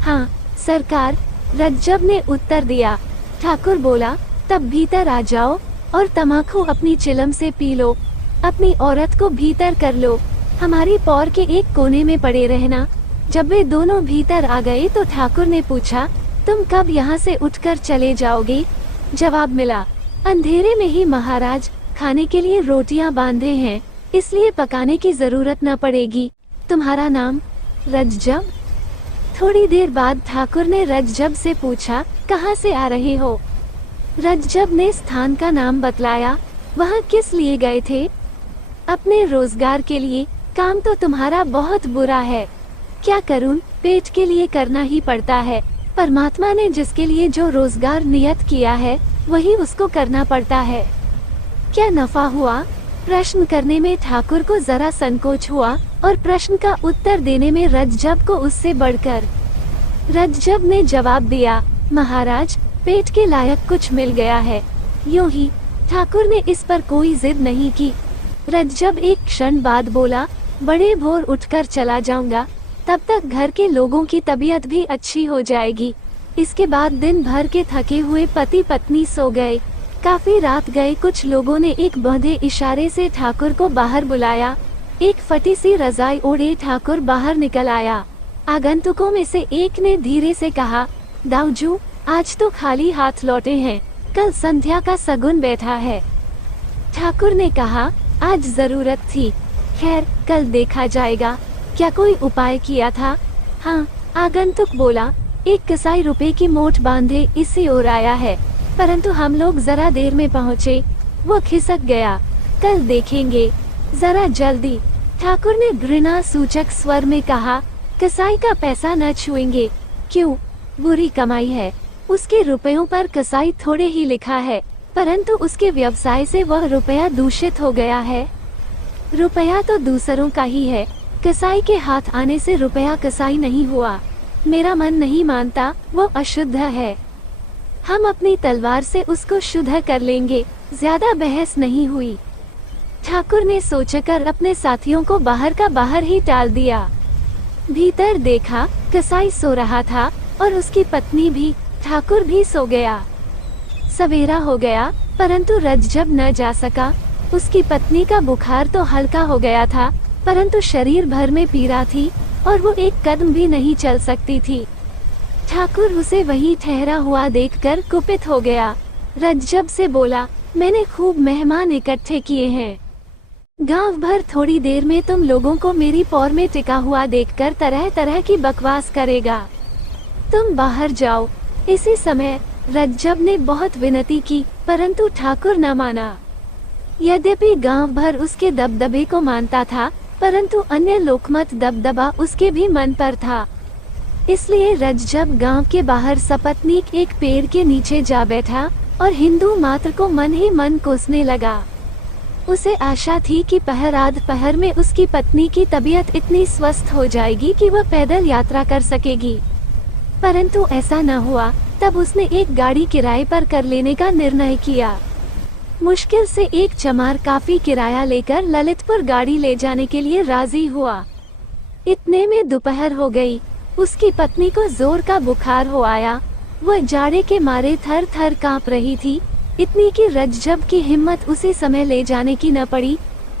हाँ सरकार, रज्जब ने उत्तर दिया। ठाकुर बोला, तब भीतर आ जाओ और तमाकू अपनी चिलम से पी लो। अपनी औरत को भीतर कर लो, हमारी पौर के एक कोने में पड़े रहना। जब वे दोनों भीतर आ गए तो ठाकुर ने पूछा, तुम कब यहाँ से उठकर चले जाओगे? जवाब मिला, अंधेरे में ही महाराज, खाने के लिए रोटियां बांधे हैं, इसलिए पकाने की जरूरत न पड़ेगी। तुम्हारा नाम? रज्जब। थोड़ी देर बाद ठाकुर ने रज्जब से पूछा, कहाँ से आ रहे हो? रज्जब ने स्थान का नाम बतलाया। वहाँ किस लिए गए थे? अपने रोजगार के लिए। काम तो तुम्हारा बहुत बुरा है। क्या करूं, पेट के लिए करना ही पड़ता है। परमात्मा ने जिसके लिए जो रोजगार नियत किया है, वही उसको करना पड़ता है। क्या नफा हुआ? प्रश्न करने में ठाकुर को जरा संकोच हुआ और प्रश्न का उत्तर देने में रज्जब को उससे बढ़कर। रज्जब ने जवाब दिया, महाराज, पेट के लायक कुछ मिल गया है। यूं ही। ठाकुर ने इस पर कोई जिद नहीं की। रज्जब एक क्षण बाद बोला, बड़े भोर उठकर चला जाऊंगा, तब तक घर के लोगों की तबीयत भी अच्छी हो जाएगी। इसके बाद दिन भर के थके हुए पति पत्नी सो गए। काफी रात गए। कुछ लोगों ने एक बंधे इशारे से ठाकुर को बाहर बुलाया। एक फटी सी रजाई ओढ़े ठाकुर बाहर निकल आया। आगंतुकों में से एक ने धीरे से कहा, दाऊजू, आज तो खाली हाथ लौटे हैं, कल संध्या का सगुन बैठा है। ठाकुर ने कहा, आज जरूरत थी, खैर कल देखा जाएगा। क्या कोई उपाय किया था? हाँ, आगंतुक बोला, एक कसाई रुपए की मोट बांधे इसी ओर आया है, परंतु हम लोग जरा देर में पहुँचे, वो खिसक गया। कल देखेंगे, जरा जल्दी। ठाकुर ने घृणा सूचक स्वर में कहा, कसाई का पैसा न छुएंगे। क्यों? बुरी कमाई है। उसके रुपयों पर कसाई थोड़े ही लिखा है, परंतु उसके व्यवसाय से वह रुपया दूषित हो गया है। रुपया तो दूसरों का ही है, कसाई के हाथ आने से रुपया कसाई नहीं हुआ। मेरा मन नहीं मानता, वो अशुद्ध है। हम अपनी तलवार से उसको शुद्ध कर लेंगे। ज्यादा बहस नहीं हुई। ठाकुर ने सोचकर अपने साथियों को बाहर का बाहर ही टाल दिया। भीतर देखा, कसाई सो रहा था और उसकी पत्नी भी। ठाकुर भी सो गया। सवेरा हो गया, परंतु रज्जब न जा सका। उसकी पत्नी का बुखार तो हल्का हो गया था, परंतु शरीर भर में पीड़ा थी और वो एक कदम भी नहीं चल सकती थी। ठाकुर उसे वहीं ठहरा हुआ देखकर कुपित हो गया। रज्जब से बोला, मैंने खूब मेहमान इकट्ठे किए हैं। गांव भर थोड़ी देर में तुम लोगों को मेरी पौर में टिका हुआ देखकर तरह तरह की बकवास करेगा। तुम बाहर जाओ। इसी समय रज्जब ने बहुत विनती की, परंतु ठाकुर न माना। यद्यपि गांव भर उसके दबदबे को मानता था, परंतु अन्य लोकमत दबदबा उसके भी मन पर था। इसलिए रज्जब गांव के बाहर सपत्नीक एक पेड़ के नीचे जा बैठा और हिंदू मात्र को मन ही मन कोसने लगा। उसे आशा थी कि आध पहर में उसकी पत्नी की तबीयत इतनी स्वस्थ हो जाएगी कि वह पैदल यात्रा कर सकेगी, परंतु ऐसा न हुआ। तब उसने एक गाड़ी किराए पर कर लेने का निर्णय किया। मुश्किल से एक चमार काफी किराया लेकर ललितपुर गाड़ी ले जाने के लिए राजी हुआ। इतने में दोपहर हो गई। उसकी पत्नी को जोर का बुखार हो आया। वह जाड़े के मारे थर थर कांप रही थी, इतनी कि रज्जब की हिम्मत उसी समय ले जाने की न पड़ी।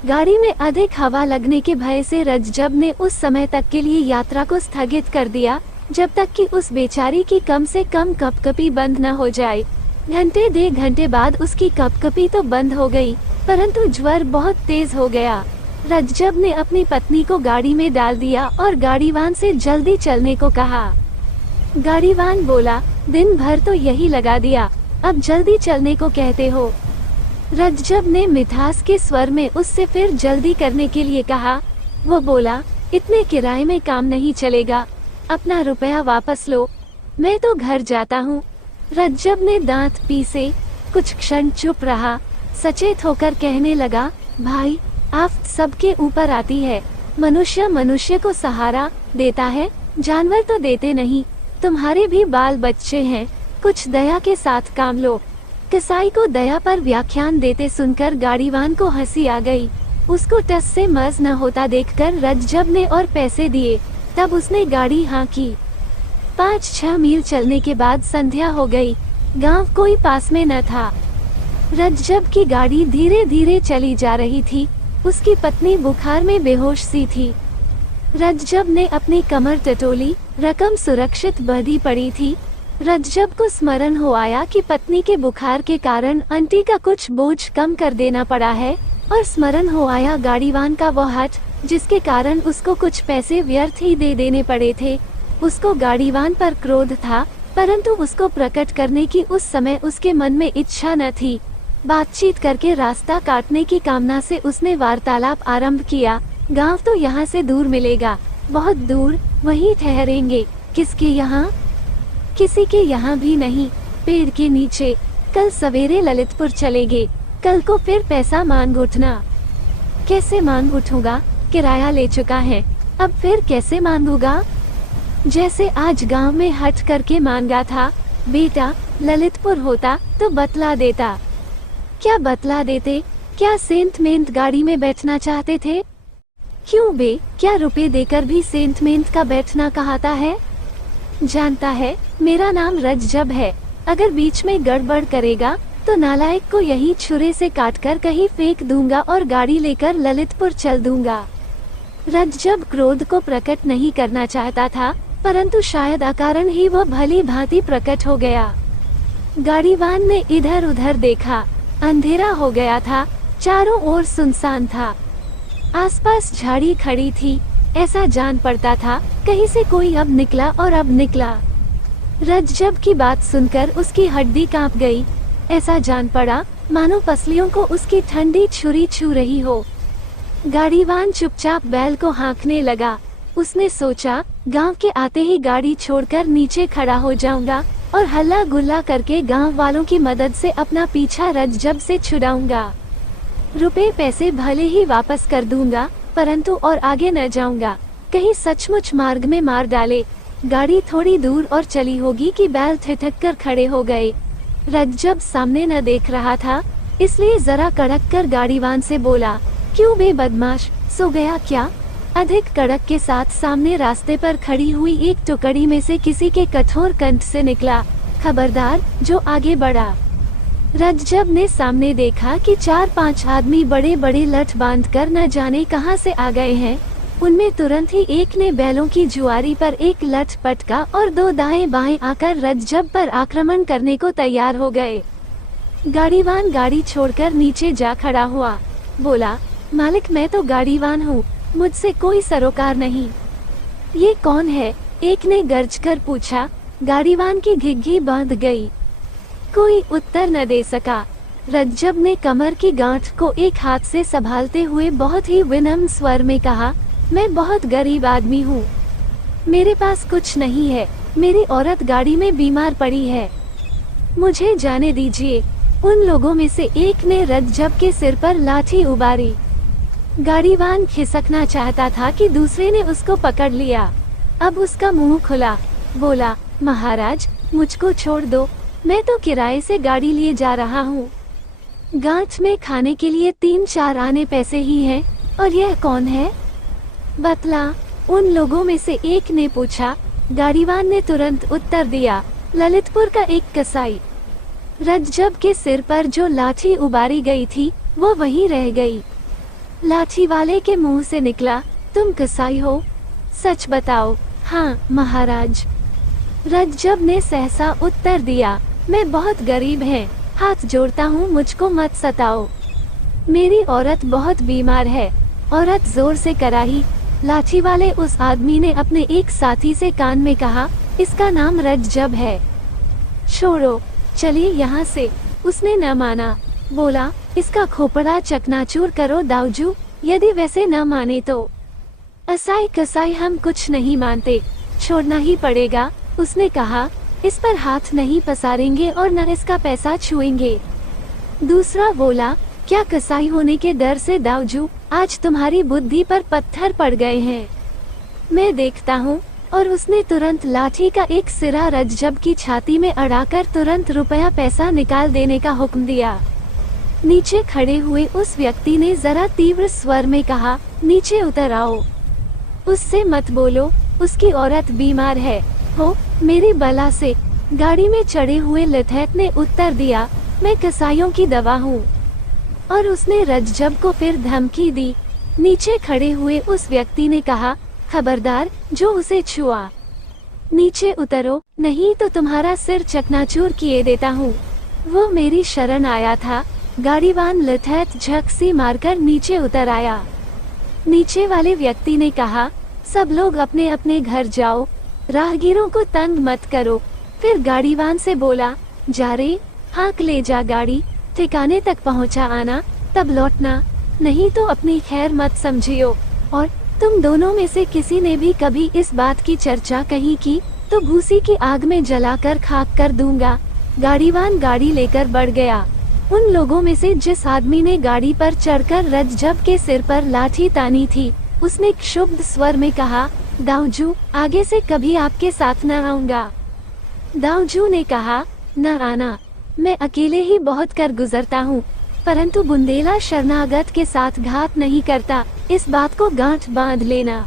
गाड़ी में अधिक हवा लगने के भय से रज्जब ने उस समय तक के लिए यात्रा को स्थगित कर दिया, जब तक कि उस बेचारी की कम से कम कपकपी बंद न हो जाए। घंटे बाद उसकी कपकपी तो बंद हो गई, परंतु ज्वर बहुत तेज हो गया। रज्जब ने अपनी पत्नी को गाड़ी में डाल दिया और गाड़ीवान से जल्दी चलने को कहा। गाड़ीवान बोला, दिन भर तो यही लगा दिया, अब जल्दी चलने को कहते हो। रज्जब ने मिठास के स्वर में उससे फिर जल्दी करने के लिए कहा। वो बोला, इतने किराए में काम नहीं चलेगा, अपना रुपया वापस लो, मैं तो घर जाता हूँ। रज्जब ने दांत पीसे, कुछ क्षण चुप रहा, सचेत होकर कहने लगा, भाई, आफत सबके ऊपर आती है, मनुष्य मनुष्य को सहारा देता है, जानवर तो देते नहीं। तुम्हारे भी बाल बच्चे हैं, कुछ दया के साथ काम लो। कसाई को दया पर व्याख्यान देते सुनकर गाड़ीवान को हंसी आ गई। उसको टस से मज न होता देखकर रज्जब ने और पैसे दिए। तब उसने गाड़ी हाँकी। 5-6 मील चलने के बाद संध्या हो गई। गांव कोई पास में न था। रज्जब की गाड़ी धीरे धीरे चली जा रही थी। उसकी पत्नी बुखार में बेहोश सी थी। रज्जब ने अपनी कमर टटोली, रकम सुरक्षित बंधी पड़ी थी। रज्जब को स्मरण हो आया कि पत्नी के बुखार के कारण आंटी का कुछ बोझ कम कर देना पड़ा है, और स्मरण हो आया गाड़ीवान का वो हठ, जिसके कारण उसको कुछ पैसे व्यर्थ ही दे देने पड़े थे। उसको गाड़ीवान पर क्रोध था, परंतु उसको प्रकट करने की उस समय उसके मन में इच्छा न थी। बातचीत करके रास्ता काटने की कामना से उसने वार्तालाप आरंभ किया। गांव तो यहाँ से दूर मिलेगा, बहुत दूर, वहीं ठहरेंगे। किसके यहाँ? किसी के यहाँ भी नहीं, पेड़ के नीचे। कल सवेरे ललितपुर चलेंगे, कल को फिर पैसा मांग उठना। कैसे मांग उठूंगा? किराया ले चुका है, अब फिर कैसे मांगूंगा? जैसे आज गांव में हट करके मांगा था। बेटा, ललितपुर होता तो बतला देता। क्या बतला देते? क्या सेंट मेंट गाड़ी में बैठना चाहते थे? क्यों बे, क्या रुपए देकर भी सेंट मेंट का बैठना कहाता है? जानता है, मेरा नाम रज्जब है। अगर बीच में गड़बड़ करेगा तो नालायक को यही छुरे से काटकर कहीं फेंक दूंगा और गाड़ी लेकर ललितपुर चल दूंगा। रज्जब क्रोध को प्रकट नहीं करना चाहता था, परंतु शायद अकारण ही वह भली भांति प्रकट हो गया। गाड़ीवान ने इधर उधर देखा। अंधेरा हो गया था, चारों ओर सुनसान था। आसपास झाड़ी खड़ी थी। ऐसा जान पड़ता था कहीं से कोई अब निकला और अब निकला। रज्जब की बात सुनकर उसकी हड्डी कांप गई। ऐसा जान पड़ा मानो पसलियों को उसकी ठंडी छुरी छू रही हो। गाड़ीवान चुपचाप बैल को हाँकने लगा। उसने सोचा, गांव के आते ही गाड़ी छोड़कर नीचे खड़ा हो जाऊंगा और हल्ला गुल्ला करके गांव वालों की मदद से अपना पीछा रज्जब से छुड़ाऊंगा। रुपए पैसे भले ही वापस कर दूंगा, परंतु और आगे न जाऊंगा, कहीं सचमुच मार्ग में मार डाले। गाड़ी थोड़ी दूर और चली होगी कि बैल ठिठक कर खड़े हो गए। रज्जब सामने न देख रहा था, इसलिए जरा कड़क कर गाड़ीवान से बोला, क्यों बे बदमाश, सो गया क्या? अधिक कड़क के साथ सामने रास्ते पर खड़ी हुई एक टुकड़ी में से किसी के कठोर कंठ से निकला, खबरदार जो आगे बढ़ा। रज्जब ने सामने देखा कि 4-5 आदमी बड़े बड़े लठ बांधकर न जाने कहां से आ गए हैं। उनमें तुरंत ही एक ने बैलों की जुआरी पर एक लठ पटका और 2 दाएं बाएं आकर रज्जब पर आक्रमण करने को तैयार हो गए। गाड़ीवान गाड़ी छोड़कर नीचे जा खड़ा हुआ। बोला, मालिक, मैं तो गाड़ीवान हूँ, मुझसे कोई सरोकार नहीं। ये कौन है? एक ने गर्ज कर पूछा। गाड़ीवान की घिघी बांध गई। कोई उत्तर न दे सका। रज्जब ने कमर की गांठ को एक हाथ से संभालते हुए बहुत ही विनम्र स्वर में कहा, मैं बहुत गरीब आदमी हूँ, मेरे पास कुछ नहीं है, मेरी औरत गाड़ी में बीमार पड़ी है, मुझे जाने दीजिए। उन लोगों में से एक ने रज्जब के सिर पर लाठी उबारी। गाड़ीवान खिसकना चाहता था कि दूसरे ने उसको पकड़ लिया। अब उसका मुंह खुला। बोला, महाराज, मुझको छोड़ दो, मैं तो किराए से गाड़ी लिए जा रहा हूँ। गांठ में खाने के लिए 3-4 आने पैसे ही हैं, और यह कौन है? बतला। उन लोगों में से एक ने पूछा। गाड़ीवान ने तुरंत उत्तर दिया, ललितपुर का एक कसाई। रज्जब के सिर पर जो लाठी उबारी गई थी वो वहीं रह गई। लाठी वाले के मुंह से निकला, तुम कसाई हो? सच बताओ। हाँ महाराज। रज्जब ने सहसा उत्तर दिया, मैं बहुत गरीब है, हाथ जोड़ता हूँ, मुझको मत सताओ, मेरी औरत बहुत बीमार है, औरत जोर से कराही। लाठी वाले उस आदमी ने अपने एक साथी से कान में कहा, इसका नाम रज्जब है, छोड़ो, चलिए यहाँ से। उसने न माना, बोला, इसका खोपड़ा चकनाचूर करो दाऊजू, यदि वैसे न माने तो। असाई कसाई हम कुछ नहीं मानते, छोड़ना ही पड़ेगा। उसने कहा, इस पर हाथ नहीं पसारेंगे और न इसका पैसा छुएंगे। दूसरा बोला, क्या कसाई होने के डर से दाऊजू आज तुम्हारी बुद्धि पर पत्थर पड़ गए हैं? मैं देखता हूँ। और उसने तुरंत लाठी का एक सिरा रज्जब की छाती में अड़ाकर तुरंत रुपया पैसा निकाल देने का हुक्म दिया। नीचे खड़े हुए उस व्यक्ति ने जरा तीव्र स्वर में कहा, नीचे उतर आओ, उससे मत बोलो, उसकी औरत बीमार है। हो मेरी बला से। गाड़ी में चढ़े हुए लठैत ने उत्तर दिया, मैं कसाईयों की दवा हूँ। और उसने रज्जब को फिर धमकी दी। नीचे खड़े हुए उस व्यक्ति ने कहा, खबरदार जो उसे छुआ, नीचे उतरो, नहीं तो तुम्हारा सिर चकनाचूर किए देता हूँ। वो मेरी शरण आया था। गाड़ीवान लठैत झक सी मारकर नीचे उतर आया। नीचे वाले व्यक्ति ने कहा, सब लोग अपने अपने घर जाओ, राहगीरों को तंग मत करो। फिर गाड़ीवान से बोला, जा रे, हाँक ले जा गाड़ी, ठिकाने तक पहुँचा आना, तब लौटना, नहीं तो अपनी खैर मत समझियो। और तुम दोनों में से किसी ने भी कभी इस बात की चर्चा कहीं की तो भूसी की आग में जलाकर खाक कर दूंगा। गाड़ीवान गाड़ी लेकर बढ़ गया। उन लोगों में से जिस आदमी ने गाड़ी पर चढ़कर रज्जब के सिर पर लाठी तानी थी, उसने क्षुब्ध स्वर में कहा, दाऊजू आगे से कभी आपके साथ न आऊंगा। दाऊजू ने कहा, न आना, मैं अकेले ही बहुत कर गुजरता हूँ, परंतु बुंदेला शरणागत के साथ घात नहीं करता, इस बात को गांठ बांध लेना।